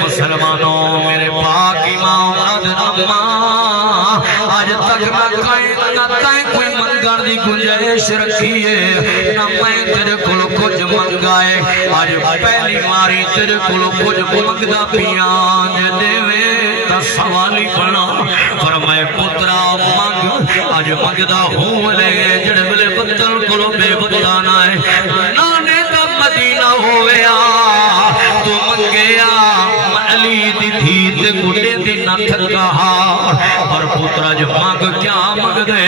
مسلمانوں میرے پاک امام اماں آج تک نہ کہیں کوئی منگان دی گنجائش رکھیے نہ میں تیرے کل کچھ منگائے آج پہلی ماری تیرے کل کچھ منگدہ پیان دیوے تا سوالی پڑا فرمائے پترا منگ آج منگدہ ہوں لگے جڑے بلے بدل کلو بے بدلانا ہے نانے دا مدینہ ہویا تو منگیا علی دی دھید گھڑے دی نہ تھکا اور پترا جو مانگ کیا مانگ دے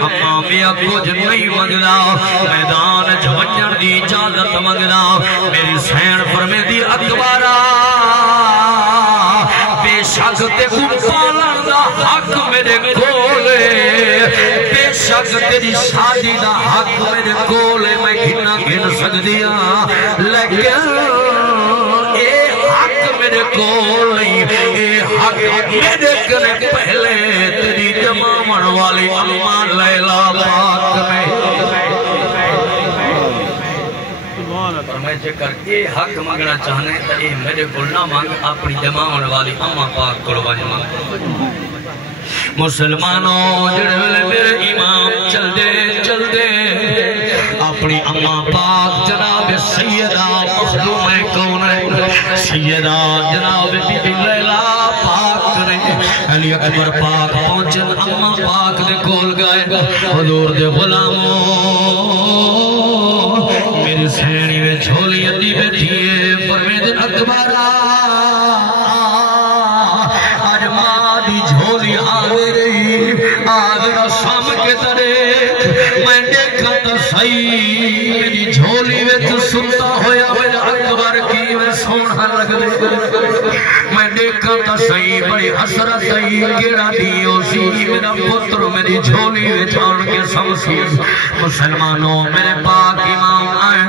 اماں بیا کچھ نہیں مانگدا میدان جوجن دی اجازت مانگدا میری سین فرمے دی اکبارا بے شک تے کو پالن دا حق میرے کولے بے شک تیری شادی دا حق میرے کولے میں گھنا گھن سکدیا لیکن میرے کول نہیں اے حق میرے کنے پہلے تیری جمامن والی اماں لیلہ پاک میں میں جے کر اے حق مانگنا چاہنے تو اے میرے کول نہ مانگ اپنی جمامن والی اماں پاک کڑوان مانگ مسلمانوں جڑے ویلے میرے امام چل دے اپنی اماں پاک جناب سیدہ مخدوم کون ہے سیدہ جناب بی بی لیلہ پاک کرے علی اکبر پاک پہنچن اماں پاک دے کول گئے حضور دے غلاموں میری سینی میں جھولی اندی بیٹھیے فرمید اکبرہ آج ماں دی جھولی آگے رہی آدھرا شام کے طرح میں دیکھا تو صحیح میری جھولی میں تو سنتا ہویا میرا اکبر کی میں سونا لگ دے میں دیکھا تو صحیح بڑی حسرت صحیح گرا دیو سی میرا پتر میری جھولی میں چھوڑ کے سمسی مسلمانوں میرے پاک امام آئے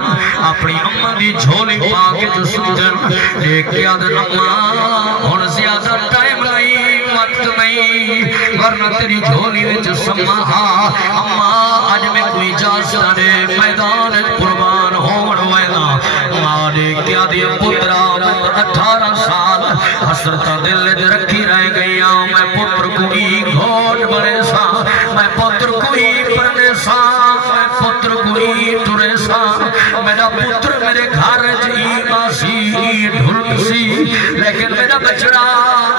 اپنی اماں دی جھولی پاک جو سنجن دیکھ کیا در اماں اور زیادہ ٹائم نہیں وقت نہیں ورنہ تیری جھولی میں جو سمہا اماں آج میں کوئی جاستا دے میدان قربان ہوڑ ویدہ ماں نے کیا دیا پترا 18 سال حسرتا دل دے رکھی رہ گئی میں پتر کوئی گھوٹ بڑے سا میں پتر کوئی پرنے سا میں پتر کوئی ٹرے سا میرا پتر میرے گھر جی باسی ڈھلک سی لیکن میرا بچڑا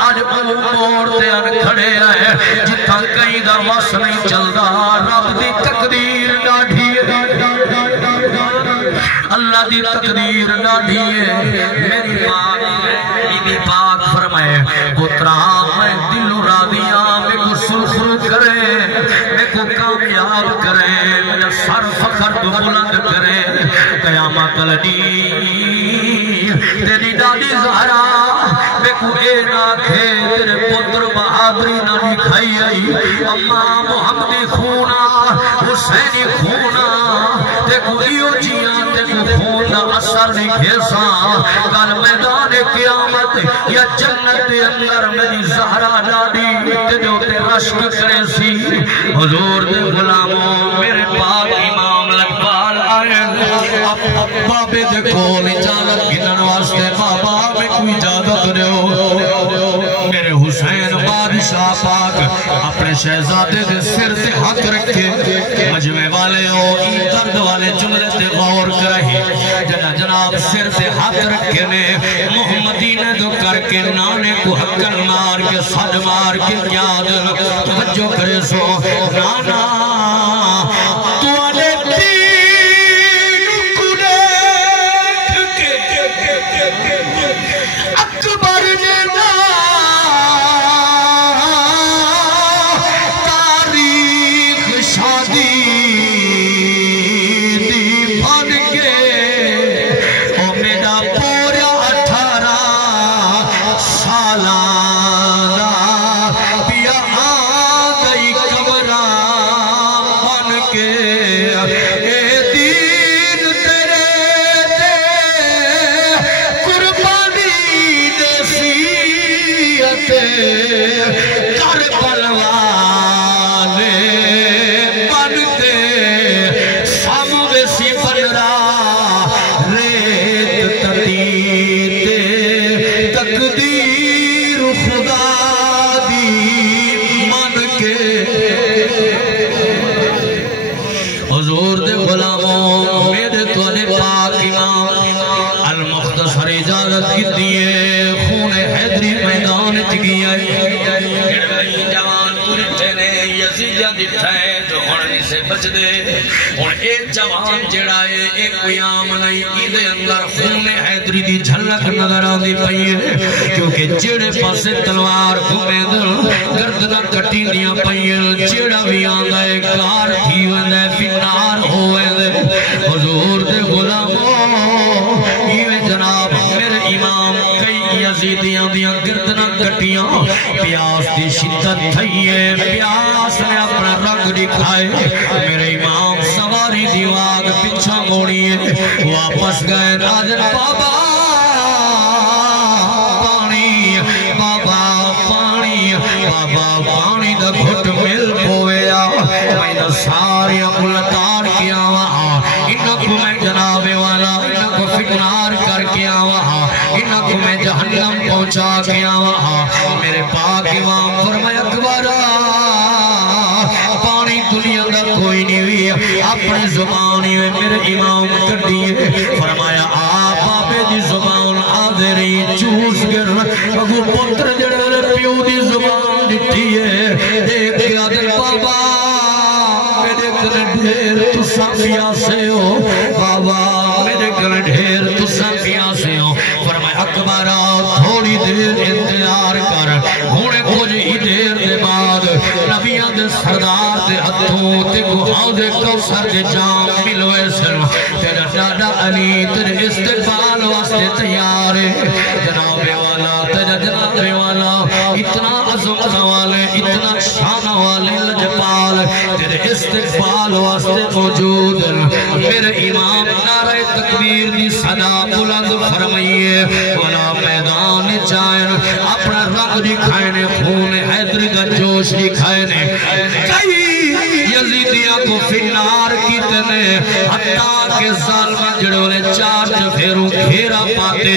آج موڑ تے ان کھڑے آئے جتھا کہیں دا وس نہیں چلدا رب دی تقدیر ڈاڑھی اللہ دی تقدیر ڈاڑھی میری پاک بی پاک فرمائے پترا میں دل راضیاں میں کو سرخرو کرے میں کو کامیاب کرے میرا سر فخر تو بلند کرے قیامت لڑی تیری دادی زہرا بے کو اے نہ تھے تیرے پتر بہادری نہ دکھائی آئی اماں محمدی خونا حسینی خونا تے کو ایو جیاں تے کو خون دا اثر دکھے سا کل میدان قیامت یا جنت دے اندر میری زہرا ڈاڈی تے جو تے رشک کرے سی حضور دے غلاموں میرے پاک امام لکبال آئے بابے دے کول اجازت گنن واسطے بابا میں کوئی اجازت دیو میرے حسین بادشاہ پاک اپنے شہزادے دے سر تے ہاتھ رکھے مجمع والے ہو ای درد والے جملے تے غور کرہی جناب سر تے ہاتھ رکھے نے محمدی نے دو کر کے نانے کو حکن مار کے صد مار کے یاد توجہ کرے سو نانا تو آنے تین کنے اکبر نے تاریخ شادی جوان جڑا ہے ایک قیام نہیں ایدے اندر خون حیدری دی جھلک نظر آدھی پئی ہے کیونکہ جڑے پاسے تلوار گھومے دل گردنہ کٹی دیا پئی ہے جڑا بھی آندہ ہے کار تھی وندہ فنار ہوئے دے حضور دے غلاموں یہ جناب میرے امام کئی یزیدیاں دیا گردنہ کٹیاں پیاس دی شدت تھی ہے پیاس نے اپنا رنگ دکھائے میرے امام سواری دیواغ پچھا موڑی ہے واپس گئے راجن بابا پانی بابا پانی بابا پانی دا گھٹ مل پویا میں دا ساری ملتان کیا وہاں انکو میں جناب والا انکو فکنار کر کیا وہاں انکو میں جہنم پہنچا کیا وہاں میرے پاک امام فرمائے اکبرہ پانی دنیا دا کوئی نہیں ہوئی اپنی زبانی میں میرے امام کر دیئے فرمایا آپ بابے دی زبان آدھے رہی چوس گر اگو پتر جڑے پیو دی زبان دیتی ہے ایک یادن بابا میرے کنے ڈھیر تو سانپیا سے ہو بابا میرے کنے ڈھیر تو سانپیا سے ہو فرمایا اکبرہ تھوڑی دیر انتظار کر ہونے کچھ ہی دیر دے بعد نبیان دے سردار دے ہتھوں تے گوہاں دے کوثر دے جام ملوے سر تیرا ڈاڈا علی تیرے استقبال واسطے تیار ہے جناب والا تیرا جناب والا اتنا عظمت والے اتنا شان والے لجپال تیرے استقبال واسطے موجود میرے امام نعرہ تکبیر دی صدا بلند فرمائیے والا میدان چائن اپنا رنگ دکھائنے خون حیدری کا جوش دکھائنے کئی یزیدیاں کو فنار کی تنے حتیٰ کے ظالمہ جڑولے چار جفیروں گھیرا پاتے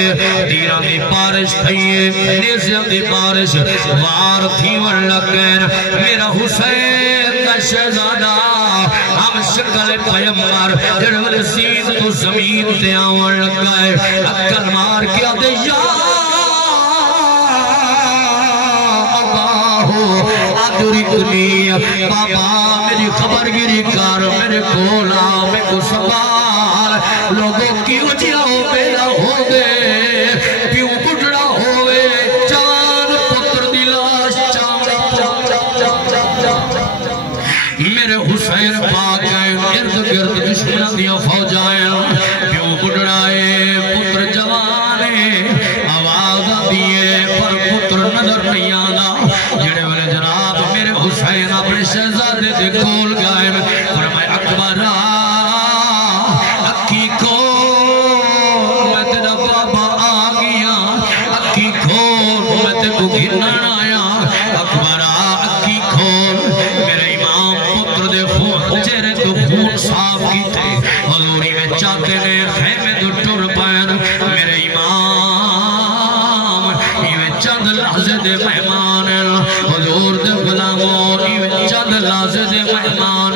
دیرہ دی بارش تھئیے نیزیاں دی بارش وار تھی ورلکین میرا حسین کا شہزادہ ہم شکل پیمبر جڑولے سید تو زمین تے آور لگائے اکل مار کیا دے یا ادرکنی بابا میری خبر گیری کر میرے کولا میں کو سوال لوگوں کی اجیاؤں پیدا ہو گئے پیوں بڑھڑا ہوئے چان پتر دلاش میرے حسین پاک آئے ارد گرد دشمن دیا فوج آئے پیوں بڑھڑائے پتر جوانے آواز دیئے پر پتر نظر نہیں آنا جڑے والے جناب میرے حسین اپنے شہزادے دے کول گئے فرمائے اکبر اکھی کھول میں تیرا بابا آ گیا اکھی کھول میں تے کو گھرنا آیا اکبر اکھی کھول میرے امام پتر دے خون چہرے تو خون صاف کی تھے حضوری میں چاہتے نے خیمے دو ٹر پائن میرے امام ایویں چند لحظے دے مہمان حضور دے غلاموں ایویں چند لحظے دے مہمان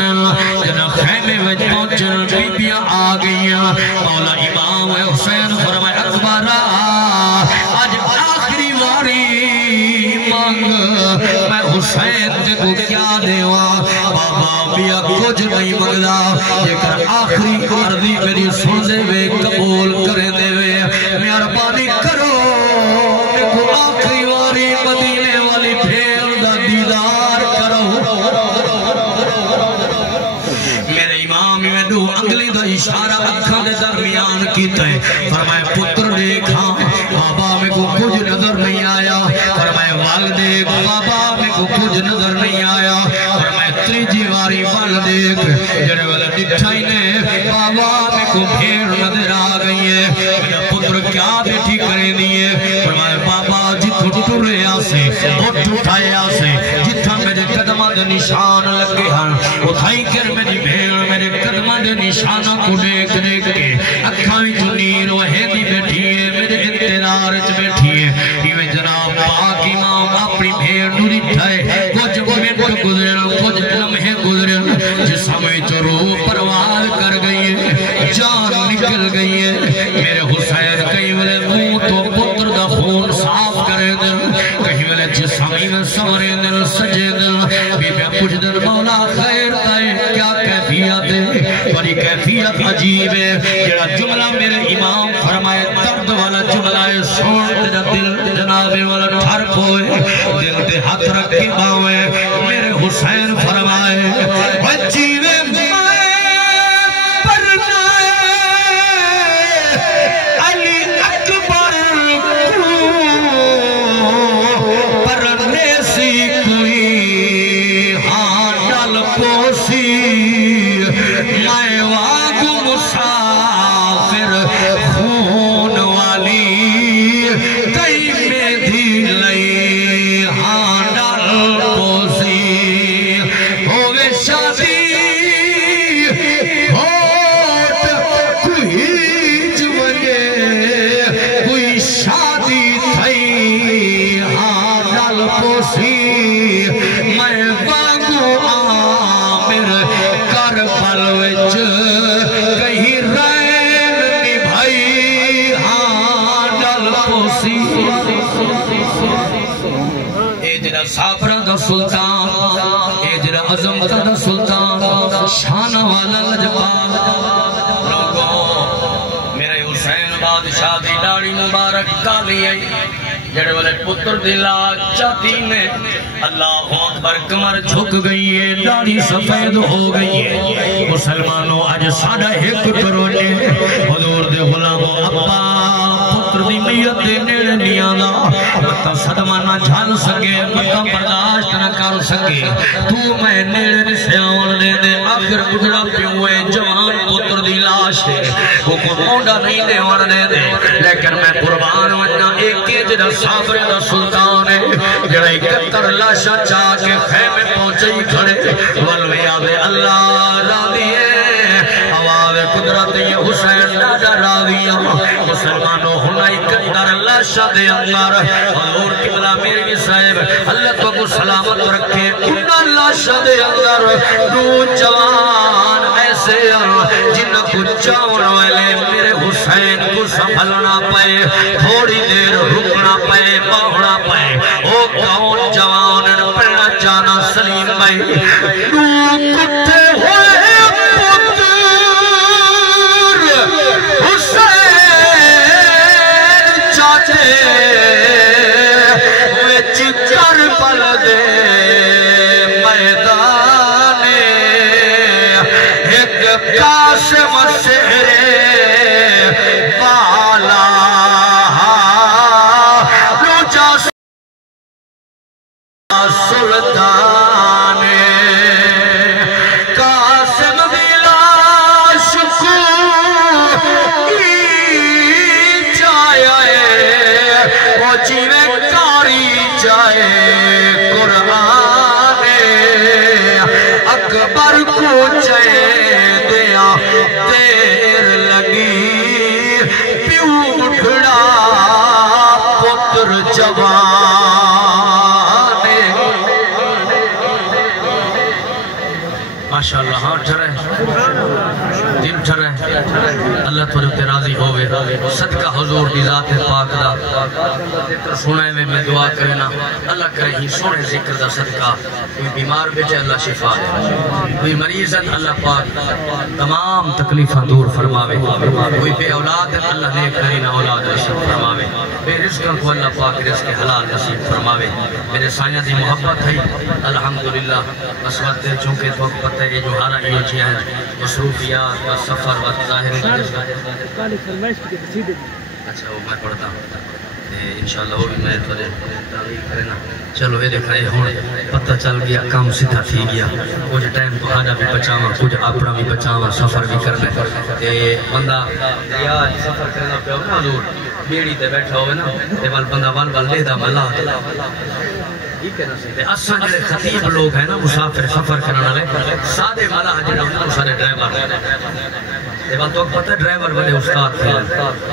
جنہ خیمے وچ پہنچن بیبیاں آ گئیاں مولا امام حسین فرمائے اکبر آج آخری واری مانگ میں حسین تے کو کیا دیوا بابا بیا کچھ نہیں مگلا لیکن آخری عرضی میری سن دے وے قبول کریں دے وے مہربانی کرو میرے آخری واری مدینے والی پھیل دا دیدار کرو میرے امام میں دو انگلی دا اشارہ اکھاں دے درمیان کیتا ہے فرمائے پتر دیکھا بابا میں کو کچھ نظر نہیں آیا فرمائے والد دیکھ بابا میں کو کچھ نظر نہیں آیا فرمائے تریجی واری والد دیکھ جڑے والا ڈٹھائی نے بابا میں کو بھیڑ نظر آ گئی ہے میرا پتر کیا بیٹھی کریں دیئے فرمائے بابا جتھو ٹرے آسے اٹھ اٹھائے آسے جتھا میرے قدمہ دے نشان لگے ہن اٹھائی کر میری بھیڑ میرے قدمہ دے نشانہ کو دیکھ دیکھ کے اکھائی جو نیر وحیدی بیٹھی ہے میرے انتظار چ بیٹھی ہے ایویں جناب پاک امام اپنی بھیڑ نوری ٹھائے کچھ منٹ گزرے کچھ لمحے گزرے جس ہمیں جو روح پروار کر گئی ہے جان نکل گئی ہے میرے حسین کہیں والے منہ تو پتر دا خون صاف کرے دل کہیں والے جسمی میں سورے دل سجے دل بھی میں کچھ دن مولا خیر تائے کیا کیفیت ہے بڑی کیفیت عجیب ہے جڑا جملہ میرے امام فرمائے درد والا جملہ ہے سون تیرا دل جنابے والا ٹھر پوئے دل دے ہاتھ رکھ کے باوے میرے حسین فرمائے بچیوے سافرہ دا سلطان اجرا عظمت دا سلطان شان والا لجپال لوگوں میرے حسین بادشاہ دی داڑھی مبارک کالی آئی جڑے والے پتر دلا چاہتی میں اللہ اکبر کمر جھک گئی ہے داڑھی سفید ہو گئی ہے مسلمانوں آج ساڑھا ایک کرونے حضور دے غلاموں ابا پتر دی میت دے نیڑے نہیں آنا مطا صدمہ نہ جھال سکے مطا برداشت نہ کر سکے تو میں نیڑے سے آن دے دے آخر گجڑا پیوئے جوان پتر دی لاش ہے وہ کو موڑا نہیں دے ون دے دے لیکن میں قربان ونجا ایک جدہ سافر دا سلطان ہے جڑا 71 لاشا چاہ کے خیمے پہنچے ہی کھڑے والوی آبے اللہ راضی ہے آواز قدرت یہ حسین ڈاڈا راضی مسلمانوں ہنائی 71 لاشا دے اندر حضور قبلہ میرے صاحب اللہ تو کو سلامت رکھے انہا لاشا دے اندر دو جوان ایسے جن کو چاون والے میرے حسین کو سنبھلنا پائے تھوڑی دیر رکنا پائے باہنا پائے او کون جوان پڑھنا جانا سلیم بھائی دو کٹھے ہوئے پتر حسین چاچے وچ چر پل دے میدان ایک قاسم شہرے صدقہ حضور دی ذات پاک دا ذکر سنے میں دعا کرنا اللہ کرے ہی سونے ذکر دا صدقہ کوئی بیمار بیٹھے اللہ شفا دے کوئی مریض اللہ پاک تمام تکلیفاں دور فرماوے کوئی بے اولاد اللہ نیک نرینہ اولاد نصیب فرماوے بے رزقوں کو اللہ پاک رزق حلال نصیب فرماوے میرے سائنہ دی محبت ہے الحمدللہ اس وقت چونکہ تو پتہ ہے جو ہارا یہ چیز ہے مصروفیات کا سفر و ظاہر اچھا وہ میں پڑھتا ہوں انشاءاللہ وہ بھی میں تھوڑے تعریف کرنا چلو یہ دیکھائے ہوں پتہ چل گیا کام سیدھا تھی گیا کچھ ٹائم تو آجا بھی بچاواں کچھ اپنا بھی بچاواں سفر بھی کرنے بندہ یار سفر کرنا پہ ہونا حضور بیڑی تے بیٹھا ہوئے نا تے بندہ وال لے دا ملا اساں جڑے خطیب لوگ ہیں نا مسافر سفر کرنے والے سادے ملا جڑے ہوندے وہ سارے ڈرائیور ایوان تو پتہ ڈرائیور والے استاد تھے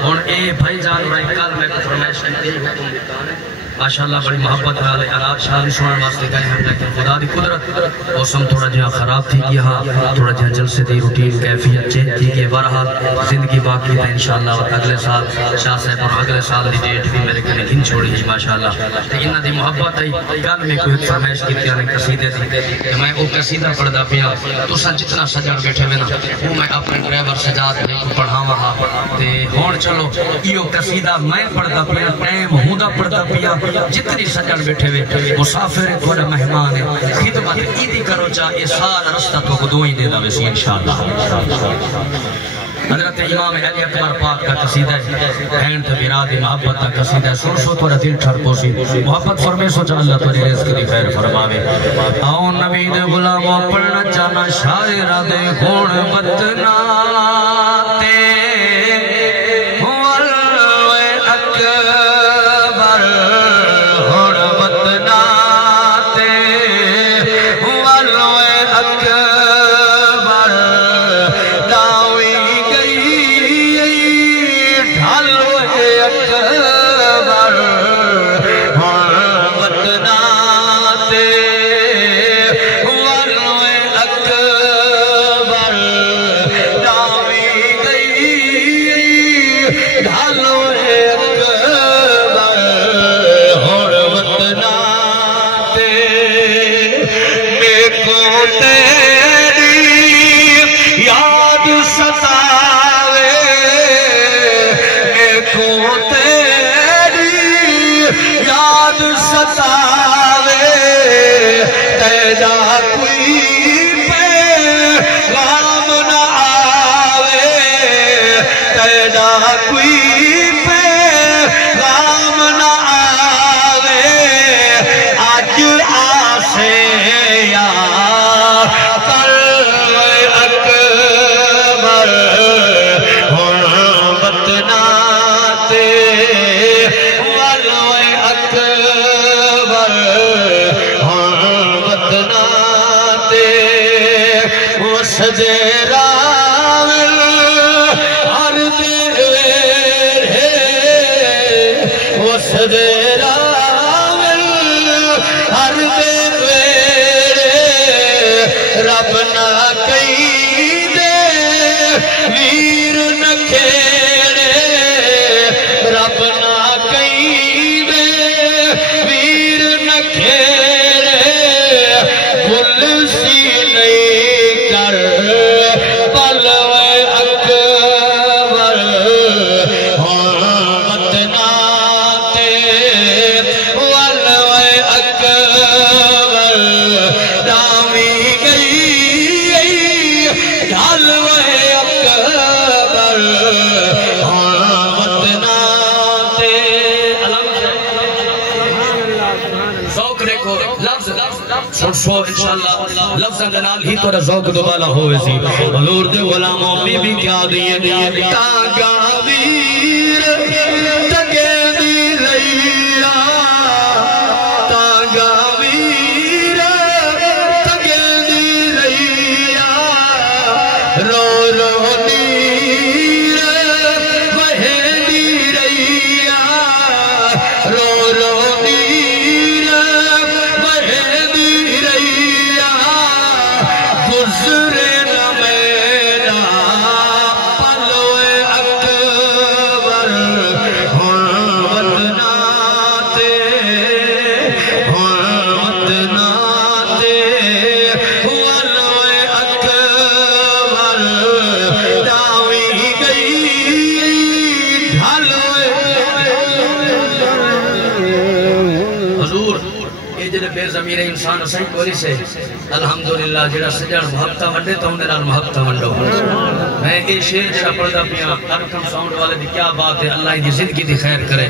ہن اے بھائی جان رہے کل میں فرمائش کی حکم دیتا ہے ماشاءاللہ بڑی محبت والے آلات شادی سننے واسطے گئے ہیں لیکن خدا دی قدرت موسم تھوڑا جہاں خراب تھی گیا تھوڑا جہاں جلسے دی روٹین کیفیت چینج تھی گئی بہرحال زندگی باقی ہے انشاءاللہ اگلے سال شاہ صاحب اور اگلے سال دی ڈیٹ بھی میرے کنے گن چھوڑی ہے ماشاءاللہ لیکن انہاں دی محبت ہے کل میں کوئی فرمائش کی تھی انہیں قصیدے تھی کہ میں وہ قصیدہ پڑھدا پیا تو سن جتنا سجن بیٹھے ہوئے نا وہ میں اپنے ڈرائیور سجاد کو پڑھاواں تے ہن چلو ایو قصیدہ میں پڑھدا پیا ٹائم ہوندا پڑھدا پیا جتنی سجن بیٹھے ہوئے مسافر تھوڑا مہمان ہے خدمت ایدی کرو چاہ یہ سارا رستہ تو کو دوئی دے دا ویسی انشاءاللہ حضرت امام علی اکبر پاک کا قصیدہ ہے بہن تو برادی محبت کا قصیدہ ہے سن سو تو دل ٹھر پوسی محبت فرمے سو چاہ اللہ تو رزق دی خیر فرماوے آؤ نبی دے غلاموں پڑھنا چاہنا شاعرہ دے گھوڑ وطنا تے والوے اکبر گھوڑ وطنا تے والوے اکبر داوی انشاءاللہ لفظ جنال ہی تو رزوک دوبالا ہوئے سی حضور دے غلاموں میں بھی کیا دیئے کاغا ویر تگے دی رئیا کاغا ویر تگے دی رئیا رو رو نیر وہے دی رئیا رو رو گزرے نہ میرا پلوے اکبر حضور یہ جڑے بے ضمیر انسان اسیں کوئی سے الحمدللہ جڑا سجن محبتہ ونڈے تو انہیں نال محبتہ ونڈو میں یہ شیر جڑا پڑھدا پیا ارکم ساؤنڈ والے دی کیا بات ہے اللہ دی زندگی دی خیر کرے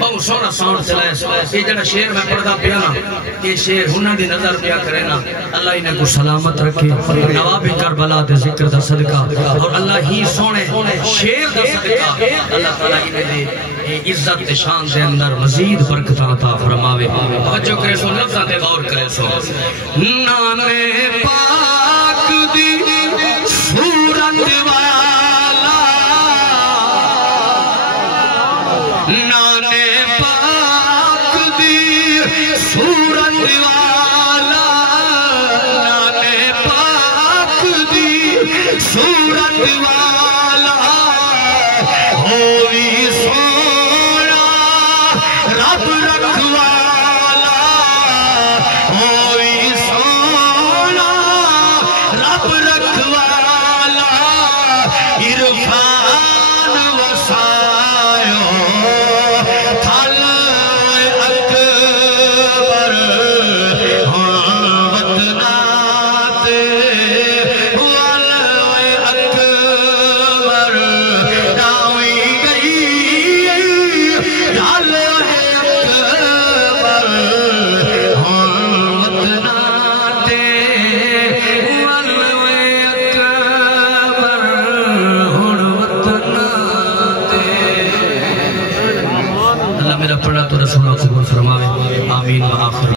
بہت سونا ساؤنڈ چلائے یہ جڑا شیر میں پڑھدا پیا نا یہ شیر ہنہ دی نظر پیا کرے نا اللہ انہیں کو سلامت رکھے نواب کربلا دے ذکر دا صدقہ اور اللہ ہی سونے شیر دا صدقہ اللہ تعالیٰ انہیں دے عزت شان دے اندر مزید برکت عطا فرماوے توجہ کرے سو لفظاں تے غور کرے سو نانے پاک دی صورت والا نانے پاک دی صورت والا نانے پاک دی صورت والا ہوئی سونا رب رکھوالا ہوئی سونا رب رکھوالا عرفان وسایو تھل اکبر وطنات وال اکبر ڈاوی گئی ڈال اکبر وطنات وال اکبر وطنات اللہ میرا پڑھا تو رسولہ قبول فرماوے آمین و آخر